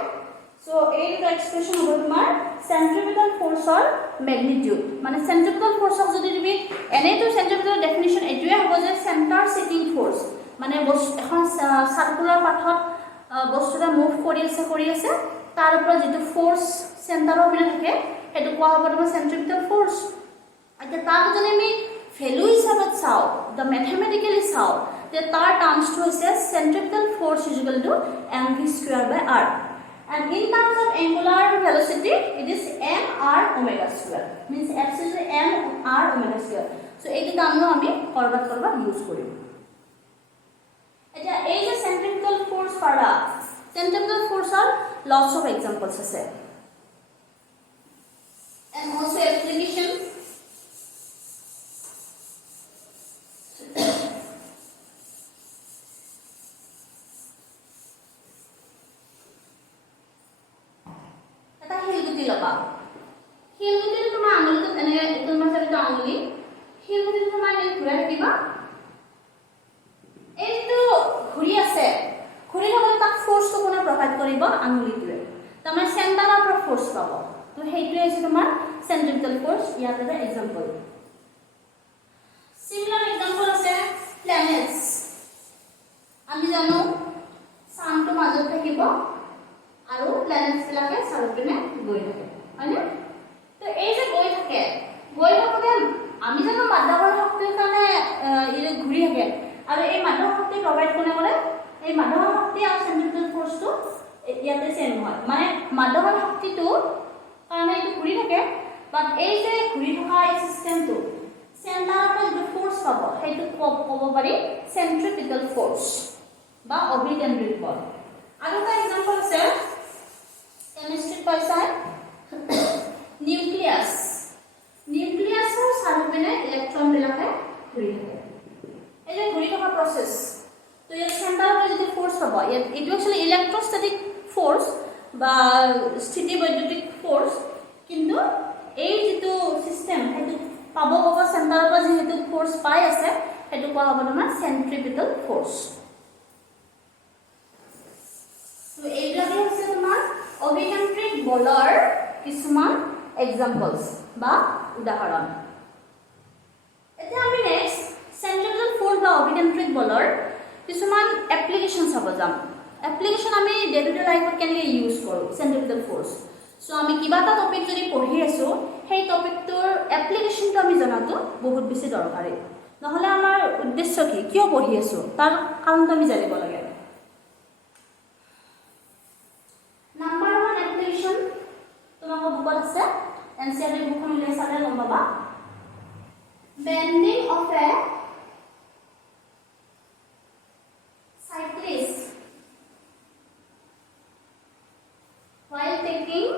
so এইটো এক্সপ্ৰেছন হ'ব তোমাৰ চেণ্ট্ৰিপিটেল ফ'ৰ্চৰ ম্যাগনিটিউড। মানে চেণ্ট্ৰিপিটেল ফ'ৰ্চক যদি তুমি এনেটো চেণ্ট্ৰিপিটেল ডেফিনিশ্যন এইটোৱে হ'ব যে চেণ্টাৰ সিটিং ফ'ৰ্চ, মানে এখন সাৰ্কুলাৰ পাথত বস্তু এটা মুভ কৰি আছে তাৰ ওপৰত যেটো ফ'ৰ্চ চেণ্টাৰৰ পিনে থাকে সেইটো কোৱা হ'ব তোমাৰ চেণ্ট্ৰিপিটেল ফ'ৰ্চ। এতিয়া তাক যদি আমি ভ্যালু হিচাপত চাও, the mathematically চাও, তে তাৰ টাৰ্মছটো হৈছে centripetal force is equal to mv square by r, and in terms of angular velocity it is mr omega square, means f is mr omega square. so এইটো টাৰ্মও আমি কৰবাত ইউজ কৰিম। এতিয়া এই যে centripetal force পাৰা, centripetal forceৰ lots of examples আছে and also application. শিলগুটি তোমাৰ আঙুলিটো এনেকে তোমাৰ চাৰিটা আঙুলি, শিলগুটি তোমাৰ এই ঘূৰাই দিবা, এইটো ঘূৰি আছে, ঘূৰি থাকোঁতে তাক ফ'ৰ্চটো কোনে প্ৰভাইড কৰিব আঙুলিটোৱে, তাৰমানে চেণ্টাৰৰ পৰা ফ'ৰ্চ পাব। তো সেইটোৱে হৈছে তোমাৰ চেণ্ট্ৰিপিটেল ফ'ৰ্চ। ইয়াত এটা এক্সাম্পল, সিমিলাৰ এক্সাম্পল আছে প্লেনেটছ। আমি জানো চানটো মাজত থাকিব আৰু প্লেনেটছ বিলাকে চাৰিওপিনে গৈ থাকে, হয়নে? তো এই যে গৈ থাকোঁতে আমি জানো মাধ্যাকৰ্ষণ শক্তিৰ কাৰণে ইৰে ঘূৰি থাকে, আৰু এই মাধ্যাকৰ্ষণ শক্তি প্ৰভাইড কোনে কৰে? এই মাধ্যাকৰ্ষণ শক্তি আৰু চেণ্ট্ৰিপিটেল ফ'ৰ্চটো ইয়াতে চেম হয়, মানে মাধ্যাকৰ্ষণ শক্তিটো কাৰণে এইটো ঘূৰি থাকে, বাট এই যে ঘূৰি থকা এই চিষ্টেমটো চেণ্টাৰৰ পৰা যিটো ফ'ৰ্চ পাব সেইটো ক'ব পাৰি চেণ্ট্ৰিপিটেল ফ'ৰ্চ বা অভিকেন্দ্ৰিক বল। আৰু এটা এক্সাম্পল আছে কেমিষ্ট্ৰিত পাইছা, নিউক্লিয়াছৰ চাৰিওপিনে এইটো একচুৱেলি ইলেক্ট্ৰষ্টেটিক ফ'ৰ্চ বা স্থিতিবৈদ্যুতিক ফ'ৰ্চ, কিন্তু এই যিটো চিষ্টেম সেইটো পাব চেণ্টাৰৰ পৰা যিহেতু ফ'ৰ্চ পাই আছে সেইটো কোৱা হ'ব তোমাৰ চেণ্ট্ৰিপিটেল ফ'ৰ্চ। তো এইবিলাকে হৈছে তোমাৰ অভিকেন্দ্ৰিক বলৰ কিছুমান এক্সাম্পলছ বা উদাহৰণ। এতিয়া আমি নেক্সট চেণ্ট্ৰিপিটেল ফ'ৰ্চ বা অভিকেন্দ্ৰিক বলৰ কিছুমান এপ্লিকেশ্যন চাব যাম। এপ্লিকেশ্যন আমি ডে টু ডে লাইফত কেনেকৈ ইউজ কৰোঁ চেণ্ট্ৰিপিটেল ফ'ৰ্চ। চ' আমি কিবা এটা টপিক যদি পঢ়ি আছোঁ সেই টপিকটোৰ এপ্লিকেশ্যনটো আমি জনাটো বহুত বেছি দৰকাৰী, নহ'লে আমাৰ উদ্দেশ্য কি, কিয় পঢ়ি আছোঁ তাৰ কাৰণটো আমি জানিব লাগে। নাম্বাৰ 1 এপ্লিকেশ্যন তোমালোকৰ বুকত আছে, NCERT বুকখন উলিয়াই চালে গম পাবা। বেণ্ডিং of A cyclist while taking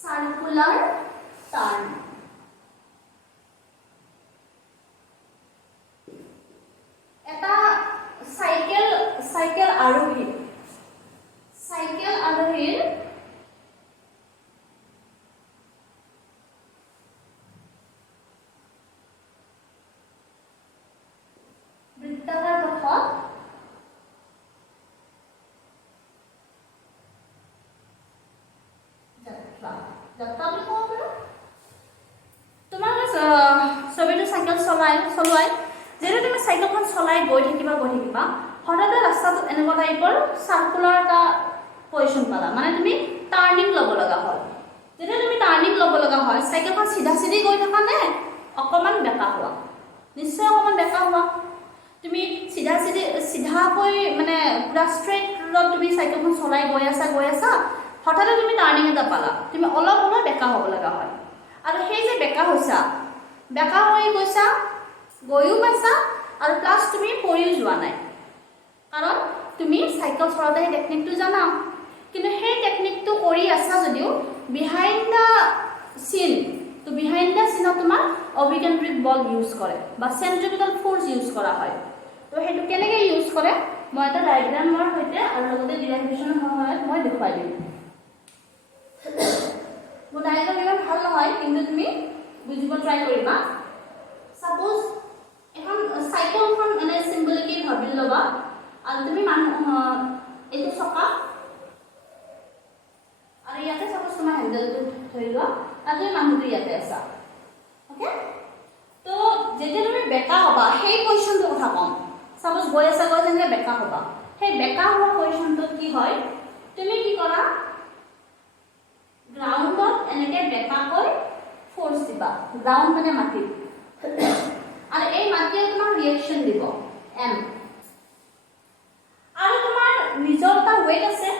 circular turn. এটা চাইকেল আৰোহীৰ বৃত্তাকাৰ পথত যাত্ৰা বুলি ক'ব পাৰোঁ। তোমালোকে ছবিটো চাইকেল চলোৱাই যেতিয়া তুমি চাইকেলখন চলাই গৈ থাকিবা হঠাতে ৰাস্তাটোত এনেকুৱা টাইপৰ চাৰ্কুলাৰ এটা পজিশ্যন পালা, মানে তুমি টাৰ্ণিং ল'ব লগা হ'ল। যেতিয়া তুমি টাৰ্ণিং ল'ব লগা হয় চাইকেলখন চিধা গৈ থকা নে অকণমান বেঁকা হোৱা? নিশ্চয় অকণমান বেঁকা হোৱা। তুমি চিধাকৈ মানে পুৰা ষ্ট্ৰেইট ৰোডত তুমি চাইকেলখন চলাই গৈ আছা হঠাতে তুমি টাৰ্ণিং এটা পালা, তুমি অলপ বেঁকা হ'ব লগা হয়। আৰু সেই যে বেঁকা হৈ গৈছা, গৈও পাইছা আৰু প্লাছ তুমি পৰিও যোৱা নাই, কাৰণ তুমি চাইকেল চলাওঁতে সেই টেকনিকটো জানা। কিন্তু সেই টেকনিকটো কৰি আছা যদিও বিহাইণ্ড দ্য চিনত তোমাৰ অভিকেন্দ্ৰিক বল ইউজ কৰে বা চেণ্ট্ৰিপিটেল ফ'ৰ্চ ইউজ কৰা হয়। তো সেইটো কেনেকৈ ইউজ কৰে মই এটা ডায়েগ্ৰামৰ সৈতে আৰু লগতে ডিৰাইভেশ্যনৰ সহায়ত মই দেখুৱাই দিম। মোৰ ডায়েগ্ৰাম ইমান ভাল নহয়, কিন্তু তুমি বুজিব ট্ৰাই কৰিবা। সাপোজ এখন চাইকেলখন এনে চিম্বলিকলি ভাবি ল'বা আৰু তুমি এইটো চকা আৰু ইয়াতে সাপোজ তোমাৰ হেণ্ডেলটো ধৰি লোৱা আৰু তুমি মানুহটো ইয়াতে আছা। অ'কে, তো যেতিয়া তুমি বেঁকা হ'বা সেই পজিশ্যনটোৰ কথা ক'ম। সাপোজ গৈ তেনেকৈ বেঁকা হ'বা, সেই বেঁকা হোৱা পজিশ্যনটোত কি হয়, তুমি কি কৰা গ্ৰাউণ্ডত এনেকৈ বেঁকাকৈ ফ'ৰ্চ দিবা। গ্ৰাউণ্ড মানে মাটিত, আৰু এই মাটিয়ে তোমাক ৰিয়েকশ্যন দিব M। আৰু তোমাৰ নিজৰ এটা ৱেইট আছে,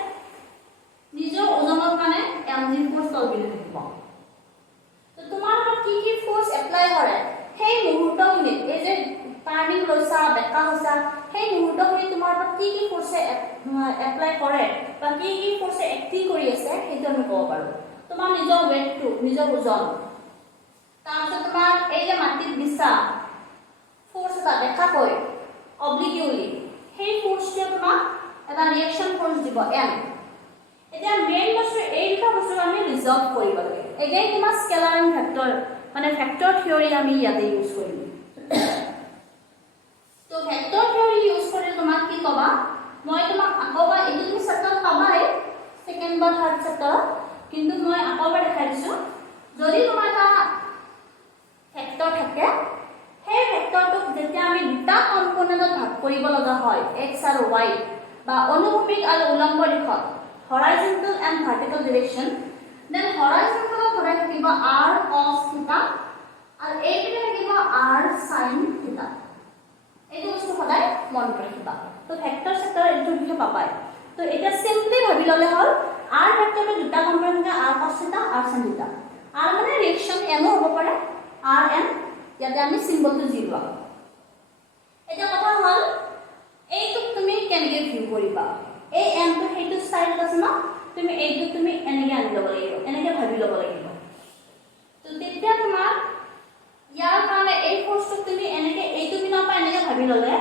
নিজৰ ওজনৰ কাৰণে mg ফ'ৰ্চ তলপিনে থাকিব। তো তোমাৰ ওপৰত কি ফ'ৰ্চ এপ্লাই কৰে সেই মুহূৰ্তখিনিত, এই যে টাৰ্ণিং লৈছা বেঁকা হৈছা সেই মুহূৰ্তখিনিত তোমাৰ ওপৰত কি ফ'ৰ্চে এপ্লাই কৰে বা কি ফ'ৰ্চে এক্টিং কৰি আছে সেইটো আমি ক'ব পাৰোঁ। তোমাৰ নিজৰ ৱেইটটো, নিজৰ ওজন, তাৰপিছত তোমাৰ এই যে মাটিত দিছা ফ'ৰ্চ এটা বেঁকাকৈ অব্লিকুলি, সেই ফ'ৰ্চটোৱে তোমাক এটা ৰিয়েকশ্যন ফ'ৰ্চ দিব M। এতিয়া মেইন বস্তু এই দুটা বস্তু আমি ৰিজল্ভ কৰিব লাগে। এগেইন তোমাৰ স্কেলাৰ এণ্ড ভেক্টৰ মানে ভেক্টৰ থিয়ৰী আমি ইয়াতে ইউজ কৰিম। তো ভেক্টৰ থিয়ৰী ইউজ কৰি তোমাক কি ক'বা, মই তোমাক আকৌবাৰ এইটো তুমি চেপ্টাৰত পাবাই ছেকেণ্ড বা থাৰ্ড চেপ্টাৰত, কিন্তু মই আকৌবাৰ দেখাই দিছোঁ। যদি তোমাৰ এটা ভেক্টৰ থাকে, সেই ভেক্টৰটোক যেতিয়া আমি দুটা কম্পোনেণ্টত ভাগ কৰিব লগা হয় x আৰু y বা অনুভূমিক আৰু উলম্ব দিশত horizontal and vertical direction, then horizontal সদায় থাকিব r cos θ আৰু এইপিনে থাকিব r sin θ। এইটো বস্তু সদায় মনত ৰাখিবা। তো ভেক্টৰ চেক্টৰ এইটো বিষয়ে পাবাই। তো এটা সিম্পলি ভাবি ল'লে হ'ল r ভেক্টৰটো দুটা কম্পোনেণ্ট থাকে, r cos θ r sin θ। r মানে ৰিয়েকশ্যন এনো হ'ব পাৰে, r n ইয়াতে আমি চিম্বলটো জি লোৱা। এটা কথা হ'ল এইটোক তুমি কেনেকৈ ভিউ কৰিবা, এই এমটো সেইটো ষ্টাইলত আছে ন, তুমি এইটোক তুমি এনেকৈ আনি ল'ব লাগিব, এনেকৈ ভাবি ল'ব লাগিব। তো তেতিয়া তোমাৰ ইয়াৰ কাৰণে এই ফ'ৰ্চটোক তুমি এনেকৈ এইটো পিনৰ পৰা এনেকৈ ভাবি ল'লে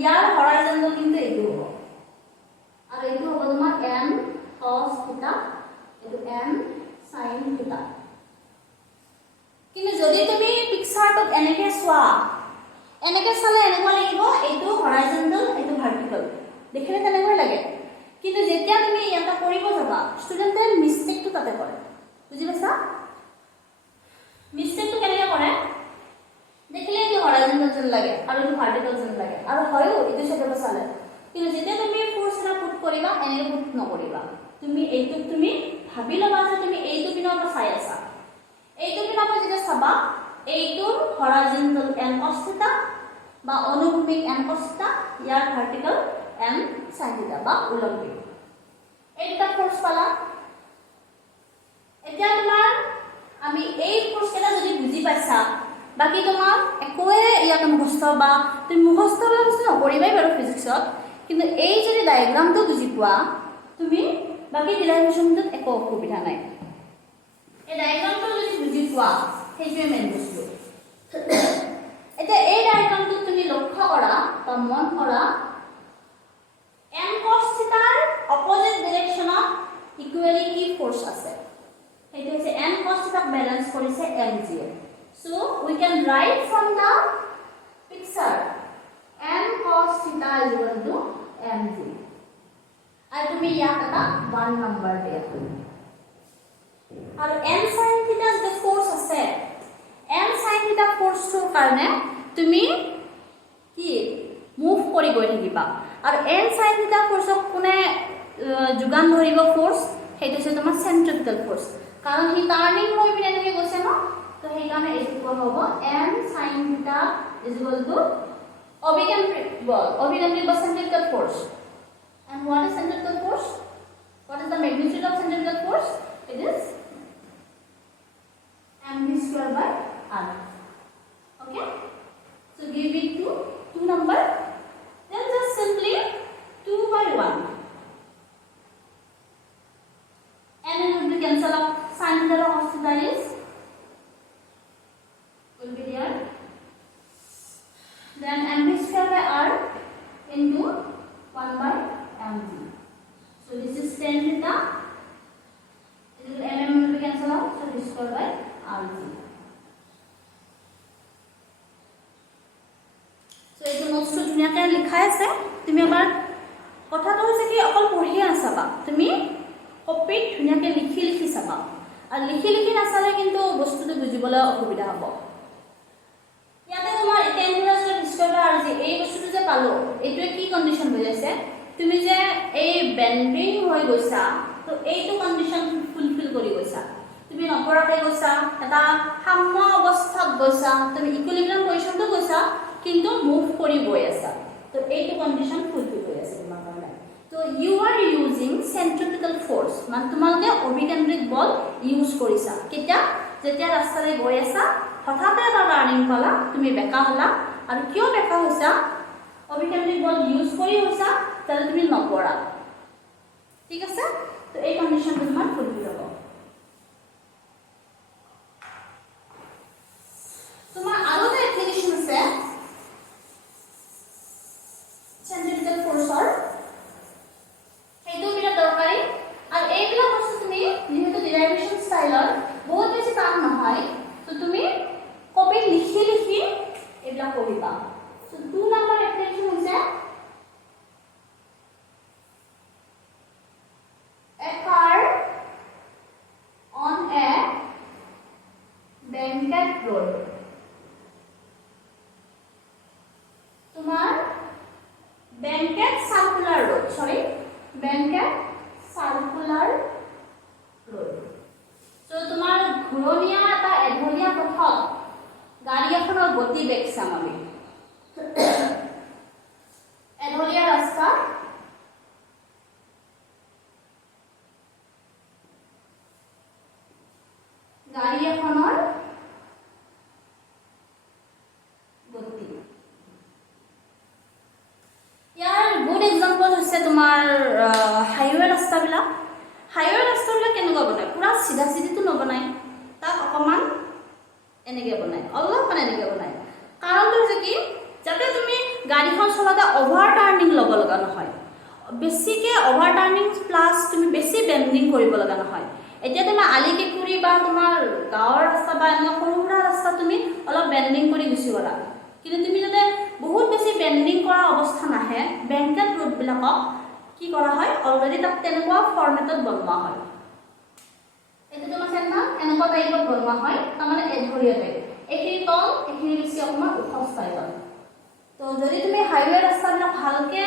ইয়াৰ হৰাইজনেল sin theta কিন্তু যদি তুমি পিকচাৰটো এনেকৈ চোৱা এনেকৈ চালে এনেকুৱা লাগিব এইটো হৰাইজন্টেল এইটো ভাৰ্টিকেল দেখিলে তেনেকৈ লাগে কিন্তু যেতিয়া তুমি ইয়াতে কৰিব যাবা ষ্টুডেণ্টে মিষ্টেকটো তাতে কৰে বুজি পাইছা মিষ্টেকটো কেনেকৈ কৰে দেখিলে এইটো হৰাইজন্টেল যেন লাগে আৰু এইটো ভাৰ্টিকেল যেন লাগে আৰু হয়ও এইটো চাইডৰ চালে কিন্তু যেতিয়া তুমি ফোৰ্স এটা পুট কৰিবা এনেকৈ পুট নকৰিবা তুমি এইটো তুমি ভাবি ল'বা যে তুমি এইটো পিনৰ পৰা চাই আছা এইটো পিনৰ পৰা যেতিয়া চাবা এইটো হৰাইজন্টেল n cos θ বা অনুভূমিক n cos θ ইয়াৰ ভাৰ্টিকেল n sin θ বা উলম্বিক এইটা ফোৰ্স পালা এতিয়া তোমাৰ আমি এই ফোৰ্স এটা যদি বুজি পাইছা বাকি তোমাৰ একোৱে ইয়াত মুখস্থ বা তুমি মুখস্থ নকৰিবাই বাৰু ফিজিক্সত কিন্তু এই যদি ডায়াগ্ৰামটো বুজি পোৱা তুমি বাকি ডিৰাইভেশনটোত একো অসুবিধা নাই এই ডায়াগ্ৰামটো যদি বুজি পোৱা সেইটোৱে মেইন বস্তু এতিয়া এই ডায়াগ্ৰামটো তুমি লক্ষ্য কৰা বা মন কৰা n cos θ ৰ অপোজিট ডাইৰেকশনত ইকুৱেলি কি ফোৰ্স আছে সেইটো হৈছে n cos θ বেলেন্স কৰিছে mg so we can write from the picture n cos θ = mg আৰু তুমি ইয়াত এটা 1 নম্বৰ দিয়া আৰু n sin θ যে ফোৰ্স আছে n sin θ ফোৰ্সৰ কাৰণে তুমি কি মুভ কৰি গৈ থাকিবা আৰু n sin θ ফোৰ্সক কোনে যোগান ধৰিব ফোৰ্স সেইটো হৈছে তোমাৰ সেন্ট্ৰিপিটাল ফোৰ্স কাৰণ হি টাৰ্নিং হৈ পিনে এনেকৈ গৈছে ন তো সেই কাৰণে এইটো কোৱা হ'ব n sin θ = অভিকেন্দ্ৰিক বল অভিকেন্দ্ৰিক বা সেন্ট্ৰিপিটাল force and what is centripetal force what is the magnitude of centripetal force it is mv²/r okay so give it to 2 number then just simply 2/1 and it will be cancel out sin θ cos θ is will be there then mv²/r into 1/mg so this is tan θ it will mm will be cancel out so this square/rg so এইটো নোটছটো ধুনীয়াকৈ লিখা আছে তুমি এবাৰ কথাটো হৈছে কি অকল পঢ়ি আছাবা তুমি কপিত ধুনীয়াকৈ লিখি চাবা আৰু লিখি নাচালে কিন্তু বস্তুটো বুজিবলৈ অসুবিধা হ'ব ইয়াতে তোমাৰ tan θ square/rg এই বস্তুটো যে পালো এইটোৱে কি কন্ডিশন বুজাইছে তুমি যে এই বেন্ডিং হৈ গৈছা তো এইটো কন্ডিশন ফুলফিল কৰি গৈছা তুমি নপৰাতে গৈছা এটা সাম্য অৱস্থাত গৈছা তুমি ইকুইলিব্ৰিয়াম পজিশনটো গৈছা কিন্তু মুভ কৰি গৈ আছা তো এইটো কন্ডিশন ফুলফিল হৈ আছে তোমাৰ কাৰণে তো ইউ আৰ ইউজিং সেন্ট্ৰিপিটাল ফোৰ্স মানে তোমালোকে অভিকেন্দ্ৰিক বল ইউজ কৰিছা কেতিয়া যেতিয়া ৰাস্তাৰে গৈ আছা হঠাতে এটা টাৰ্নিং পালা তুমি বেকা হলা আৰু কিয় বেকা হৈছা অভিকেন্দ্ৰিক বল ইউজ কৰি হৈছা তাহলে তুমি নপৰা ঠিক আছে তো এই কন্ডিশনটো তোমাৰ ফুলফিল হ'ব তোমাৰ আৰু এটা এপ্লিকেশন আছে সেন্ট্ৰিপিটাল ফোৰ্সৰ সেইটো বিৰাট দৰকাৰী আৰু এইবিলাক বস্তু তুমি যেহেতু ডিৰাইভেশন ষ্টাইলৰ বহুত বেছি টান নহয় তো তুমি কপিত লিখি এইবিলাক পঢ়িবা সো 2 নম্বৰ এপ্লিকেশন হৈছে a car on a banked road তোমাৰ banked circular road so তোমাৰ ঘূৰণীয়া এটা এঢলীয়া পথত গাড়ী এখনৰ গতি বেগ চাম আমি এঢলীয়া ৰাস্তা গাড়ী এখনৰ গতি ইয়াৰ গুড এক্সাম্পল হৈছে তোমাৰ হাইৱে ৰাস্তাবিলাক কেনেকুৱা বনায় পুৰা চিধা চিধিটো নবনায় তাক অকমান এনেকৈ বনায় অলপমান এনেকৈ বনায় কাৰণটো হৈছে কি যাতে তুমি গাড়ীখন চলাতে অভাৰ টাৰ্নিং ল'ব লগা নহয় বেছিকৈ অভাৰ টাৰ্নিং প্লাছ তুমি বেছি বেণ্ডিং কৰিব লগা নহয় এতিয়া তোমাৰ আলি কেকুৰি বা তোমাৰ গাঁৱৰ ৰাস্তা বা এনেকুৱা সৰু সুৰা ৰাস্তা তুমি অলপ বেণ্ডিং কৰি গুচি গ'লা, কিন্তু তুমি যাতে বহুত বেছি বেণ্ডিং কৰা অৱস্থা নাহে, বেংকেট ৰোডবিলাকক কি কৰা হয় অলৰেডি তাত তেনেকুৱা ফৰ্মেটত বনোৱা হয়। এইটো তোমাৰ চেণ্টাৰ এনেকুৱা টাইপত বনোৱা হয়, তাৰমানে এঢৰীয়া টাইপ, এইখিনি তল এইখিনি বেছি অকণমান ওখ ষ্টাইলত। তো যদি তুমি হাইৱে ৰাস্তাবিলাক ভালকে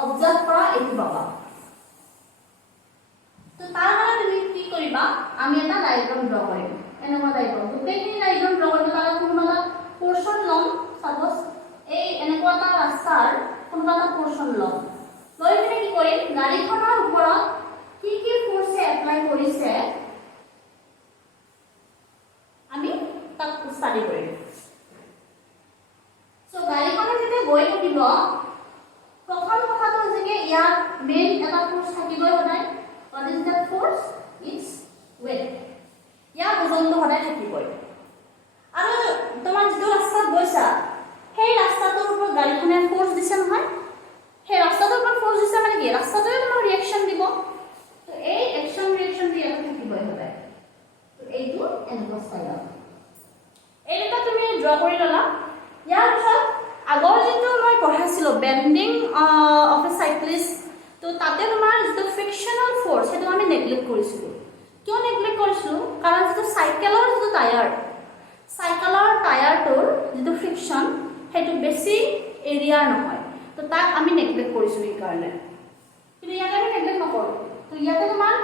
অবজাৰ্ভ কৰা এইটো পাবা। তো তাৰ কাৰণে তুমি কি কৰিবা, আমি এটা ডায়াগ্ৰাম ড্ৰ কৰিম এনেকুৱা টাইপৰ, গোটেইখিনি ডায়াগ্ৰাম ড্ৰ কৰিব তাৰ কোনোবা এটা পোৰ্চন ল'ম, সাপোজ এই এনেকুৱা এটা ৰাস্তাৰ কোনোবা এটা পোৰ্চন ল'ম, লৈ পিনে কি কৰিম গাড়ীখনৰ ওপৰত কি কি ফোৰ্ছে এপ্লাই কৰিছে আমি তাক ষ্টাডি কৰিম। সো গাড়ীখনে যেতিয়া গৈ থাকিব, প্ৰথম কথাটো হৈছে যে ইয়াত মেইন এটা ফোৰ্স থাকিবই সদায়। What is that force? It's weight. ইয়াৰ ওজনটো সদায় থাকিবই। আৰু তোমাৰ যিটো ৰাস্তাত গৈছা সেই ৰাস্তাটোৰ ওপৰত গাড়ীখনে ফোৰ্স দিছে নহয়, সেই ৰাস্তাটোৰ ওপৰত ফোৰ্স দিছে মানে কি ৰাস্তাটোৱে তোমাক ৰিয়েকচন দিব, তো এই একচন ৰিয়েকচন দি ইয়াত থাকিবই সদায়। তো এইটো এনেকুৱা ষ্টাইল এইটা তুমি ড্ৰ কৰি ল'লা। ইয়াৰ পিছত আগৰ যিটো মই পঢ়াইছিলো বেন্ডিং অফ এ চাইক্লিষ্ট, তো তাতে তোমাৰ যিটো ফ্ৰিকশনাল ফোৰ্স সেইটো আমি নেগলেক্ট কৰিছিলো। কিয় নেগলেক্ট কৰিছিলো, কাৰণ যিটো চাইকেলৰ যিটো টায়াৰটোৰ যিটো ফ্ৰিকশন সেইটো বেছি এৰিয়াৰ নহয়, তো তাক আমি নেগলেক্ট কৰিছিলো এই কাৰণে। কিন্তু ইয়াতে আমি নেগলেক্ট নকৰো, তো ইয়াতে তোমাৰ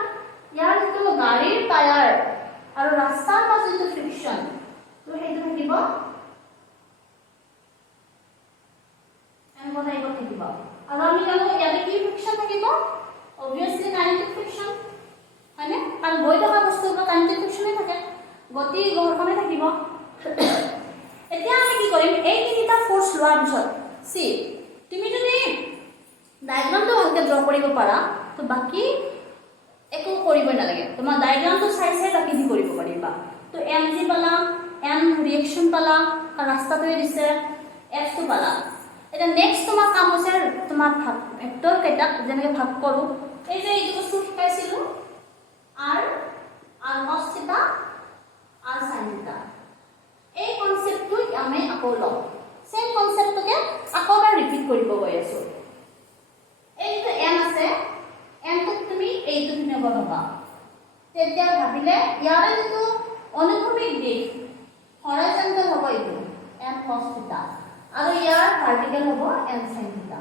ইয়াৰ যিটো গাড়ীৰ টায়াৰ আৰু ৰাস্তাৰ মাজত যিটো ফ্ৰিকশন তো সেইটো থাকিব এনেকুৱা টাইপত থাকিব। আৰু আমি জানো ইয়াতে কি ফ্ৰিকশন থাকিব, অবভিয়াছলি কাইনেটিক ফ্ৰিকশন, হয়নে? কাৰণ গৈ থকা বস্তুৰ পৰা কাইনেটিক ফ্ৰিকশনে থাকে, গতি ঘৰখনে থাকিব। এতিয়া আমি কি কৰিম, এই তিনিটা ফোৰ্স লোৱাৰ পিছত সি তুমি যদি ডায়াগ্ৰামটো ভালকে ড্ৰ কৰিব পাৰা তো বাকি একো কৰিবই নালাগে, তোমাৰ ডায়াগ্ৰামটো চাই চাই বাকি যি কৰিব পাৰিবা। তো এম জি পালা, এম ৰিয়েকশন পালা, ৰাস্তাটোৱে দিছে, এফটো পালা। এতিয়া নেক্সট তোমাৰ কাম হৈছে তোমাৰ ভেক্টৰ কেইটাক যেনেকৈ ভাগ কৰোঁ, এই যে এইটো বস্তু শিকাইছিলোঁ R cos theta R sine theta, এই কনসেপ্টটো আমি আকৌ লওঁ, সেম কনসেপ্টটোকে আকৌ এবাৰ ৰিপিট কৰিব গৈ আছোঁ। এইটো এম আছে, এমটোক তুমি এইটো ধুনীয়া বনাবা, তেতিয়া ভাবিলে ইয়াৰে যিটো অনুভূমিক দিশ হৰাইজন্টেল হ'ব এইটো এম কস থিটা, আৰু ইয়াৰ ভাৰ্টিকেল হ'ব এম সাইন থিটা।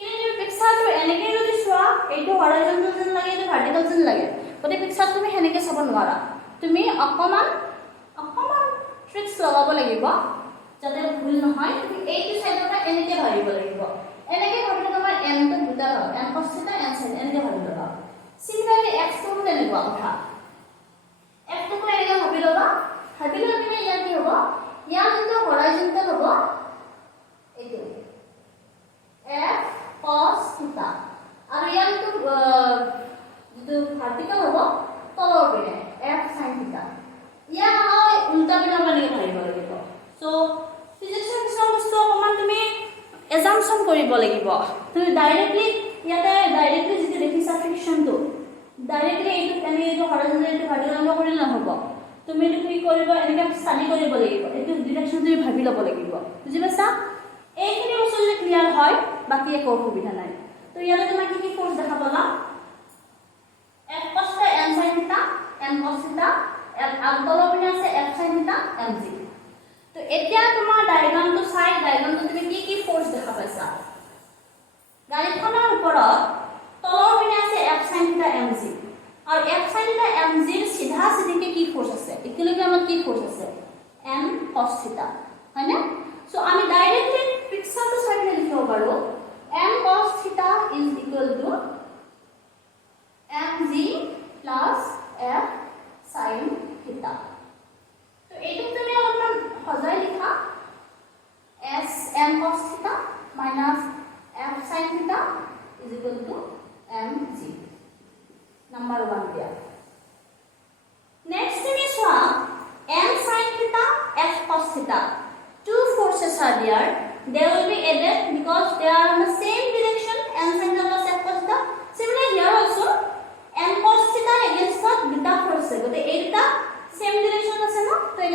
কিন্তু তুমি পিকচাৰটো এনেকৈ যদি চোৱা এইটো হৰাইজন্টেল যেন লাগে, এইটো ভাৰ্টিকেল যেন লাগে, গতিকে পিকচাৰ তুমি সেনেকৈ চাব নোৱাৰা, তুমি অকণমান ট্ৰিক্স লগাব লাগিব যাতে ভুল নহয়। তুমি এইটো সাইডৰ পৰা এনেকৈ ভাবিব লাগিব, এনেকৈ ভাবিলে তোমাৰ এমটো দুটা পাবা, M cos theta m sign, এনেকৈ ভাবি ল'বা। সিমিলাৰলি এক্সটো তেনেকুৱা কথা, এক্সটোকো এনেকৈ ভাবি ল'বা, ভাবি লৈ পিনে ইয়াত কি হ'ব, ইয়াৰ যিটো হৰাইজন্টেল হ'ব এইটো এফ কস থিটা, আৰু ইয়াৰ যিটো ভাৰ্টিকেল হ'ব তলৰ পিনে এফ সাইন থিটা। ইয়াত আমাৰ উল্টা পিনে মানে ভাবিব লাগিব। সো ফিজিক্সৰ কিছুমান বস্তু অকণমান তুমি এজাম্পশ্যন কৰিব লাগিব, তুমি ডাইৰেক্টলি ইয়াতে ডাইৰেক্টলি যিটো দেখিছা ফ্ৰিকশনটো ডাইৰেক্টলি এইটো এনেকৈ এইটো হৰাইজন্টেল এইটো ভাৰ্টিকেল কৰিলে নহ'ব, তুমি এইটো কি কৰিব এনেকৈ ষ্টাডি কৰিব লাগিব, এইটো ডিৰেকশ্যন তুমি ভাবি ল'ব লাগিব, বুজি পাইছা? এইখিনি বস্তু যদি ক্লিয়াৰ হয় বাকী একো অসুবিধা নাই। তো ইয়াতে তোমাৰ কি কি ফোৰ্স দেখা পালা, F cos theta m sin theta m cos theta, তলৰ পিনে আছে F sign theta M g. তো এতিয়া তোমাৰ ডায়াগ্ৰামটো চাই ডায়াগ্ৰামটো তুমি কি কি ফোৰ্স দেখা পাইছা, গাড়ীখনৰ ওপৰত তলৰ পিনে আছে F sign theta M G, আৰু এফ সাইন থিটা এম জিৰ সিধা সিধিকে কি ফোৰ্স আছে, এতিয়ালৈকে আমাৰ কি ফোৰ্স আছে এম কস থিটা, হয়নে? সো আমি ডাইৰেক্টলি পিকচাৰটো চাই পিনে লিখিব পাৰোঁ m cos theta is equal to m g plus F sign theta. তো এইটো তুমি অলপমান সজাই লিখা, এস m cos theta minus F sign theta is equal to m g, number 1 দিয়া। Next thing is m sin theta, f cos theta. Two forces are there. They will be added because they are in the same direction. M sin theta plus f cos theta. Similarly here also,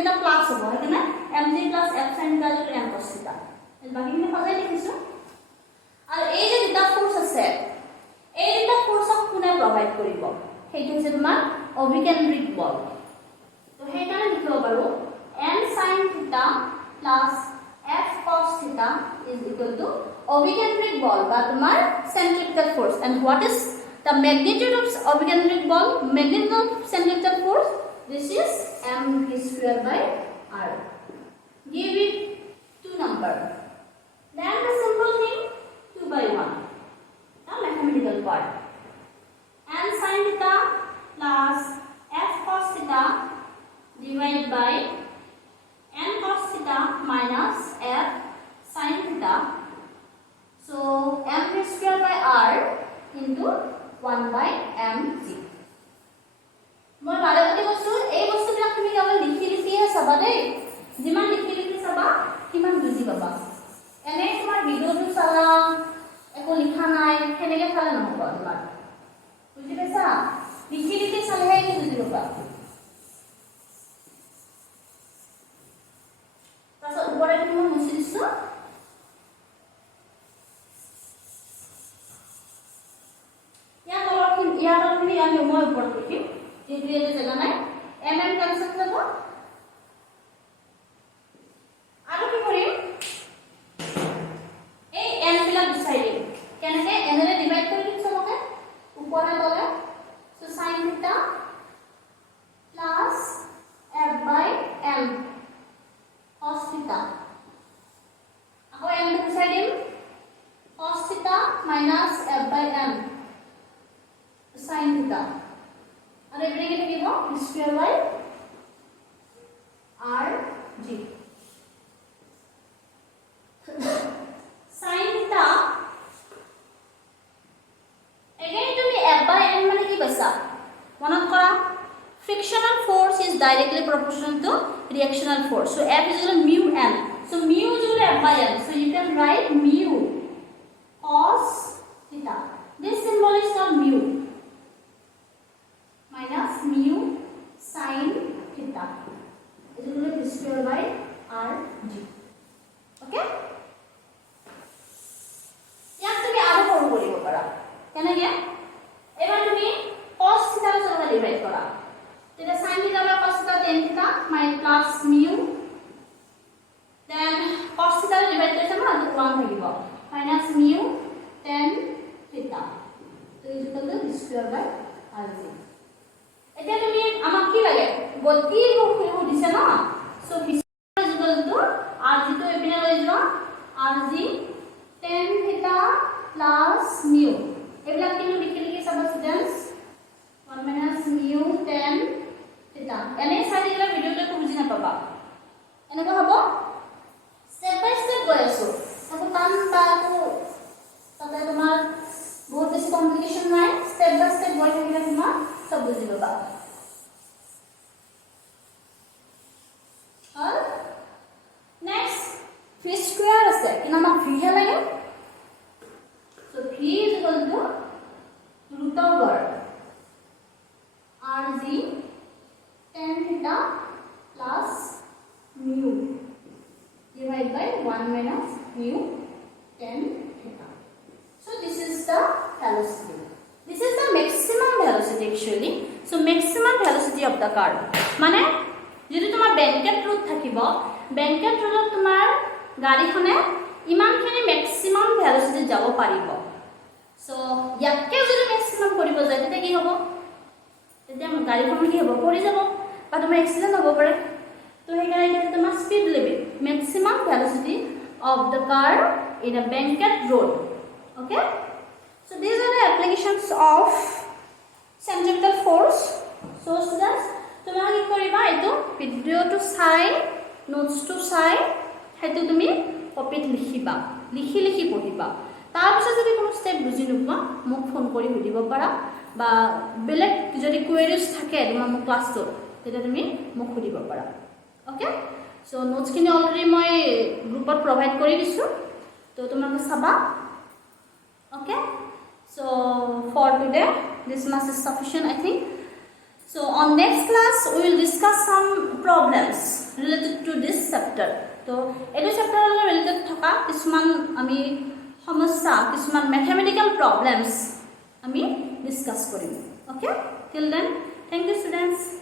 এটা প্লাস হ'ব হেকানে mg plus f sin theta to m cos theta বাকিখিনি সজাই লিখিছো আৰু এই যে দুটা ফোৰ্স আছে এই দুটা ফোৰ্সক কোনে প্ৰভাইড কৰিব সেইটো হৈছে তোমাৰ অভিকেন্দ্ৰিক বল তো হেকানে লিখিব পাৰো m sin theta plus f cos theta is equal to অভিকেন্দ্রিক বল বা তোমার centripetal force and what is the magnitude of অভিকেন্দ্রিক ball magnitude of centripetal force this is mv square by r give it two number then the simple thing 2 by 1 the mathematical part m sin theta plus f cos theta divided by n cos theta minus f sin theta. So mv square by r into 1 by mg. মই বারেবারে বস্তু এই বস্তুবিলাক তুমি কেৱল লিখি লিখিহে চাবা দেই যিমান লিখি লিখি চাবা কিমান বুজি পাবা এনে তোমাৰ ভিডিওটো চালা একো লিখা নাই হেনেকে চালে নহব তোমাৰ বুজি পাইছা লিখি লিখি চালেহে কি বুজি পাবা তাৰপিছত ওপৰে তুমি মুছি দিছো ইয়াৰ তুমি আমি মই ওপৰত লিখিম যেটো এটা জায়গা নাই mm কনসেপ্ট যাব আৰু কি কৰিম এই n বিলাক বিচাৰি দিম কেনেকে n ৰে ডিভাইড কৰি দিম চবকে ওপৰে তলে so sin theta plus f by m cos theta আকৌ n বিচাৰি দিম cos theta minus f by m sin theta and everything give square by r g sin theta again to be f by n মানে কি পাইছা মনত কৰা frictional force is directly proportional to reactional force so f is equal to mu n so mu is equal to f by n so you can write mu cos theta this symbol is called mu minus mu sin theta is equal to square by r g okay ইয়াক তুমি আৰু সৰু কৰিব পাৰা কেনেকে এবাৰ তুমি cos theta ৰ সৈতে ডিভাইড কৰা তেতিয়া sin theta by cos theta tan theta plus mu then cos theta ৰ ডিভাইড কৰিছে না 1 থাকিব minus mu tan theta so is equal to square by r g এতিয়া তুমি আমাক কি লাগে গতি কো দিছে না সো ভিস্কোয়াস ইকুয়াল টু rg তো এপিনে লৈ যোৱা rg tan theta plus mu এবিলাক কিন্তু লিখি লিখি সব students 1 minus mu tan theta এনে চাই দিলে ভিডিওটো বুজি নাপাবা এনেকৈ হ'ব স্টেপ বাই স্টেপ গৈ আছো আকৌ টান পাকো তাতে তোমাৰ বহুত বেছি কমপ্লিকেশন নাই স্টেপ বাই স্টেপ গৈ থাকিলে তোমাৰ সব বুজি পাবা और नेक्स्ट v स्क्वायर আছে কি নাম v হে লাগে so v is equal to root over rg tan theta plus mu divided by 1 minus mu tan theta so this is the velocity this is the maximum velocity actually so maximum velocity of the car মানে যদি তোমার ব্যাংকেট রুট থাকিব ব্যাংকেট রুটত তোমার গাড়ীখনে ইমানখিনি ম্যাক্সিমাম ভেলোসিটি যাব পাৰিব সো ইয়াকে যদি ম্যাক্সিমাম কৰিব যায় তেতিয়া কি হ'ব তেতিয়া গাড়ীখন কি হ'ব পৰি যাব বা তোমাৰ এক্সিডেন্ট হ'ব পাৰে তো সেইকাৰণে তোমাৰ speed limit maximum velocity of the car in a banked road okay so these are the applications of centripetal force so students তুমি কি কৰিবা এটো ভিডিওটো চাই নোটসটো চাই হেতু তুমি কপিত লিখিবা লিখি লিখি পঢ়িবা তাৰ পিছত যদি কোনো স্টেপ বুজি নোপোৱা মোক ফোন কৰি সুধিব পাৰা বা বেলেগ যদি কোৱেৰিজ থাকে তোমাৰ মোক ক্লাছটো তেতিয়া তুমি মোক সুধিব পাৰা ওকে সো নোটস কিনি অলৰেডি মই গ্ৰুপত প্ৰভাইড কৰি দিছো তো তোমালোকে চাবা okay so for today this much is sufficient I think so on next class we will discuss some problems related to this chapter তো এইটো চেপ্টাৰৰ লগত ৰিলেটেড থকা কিছুমান আমি সমস্যা কিছুমান মেথমেটিকেল প্ৰব্লেমছ আমি ডিছকাছ কৰিম okay till then thank you students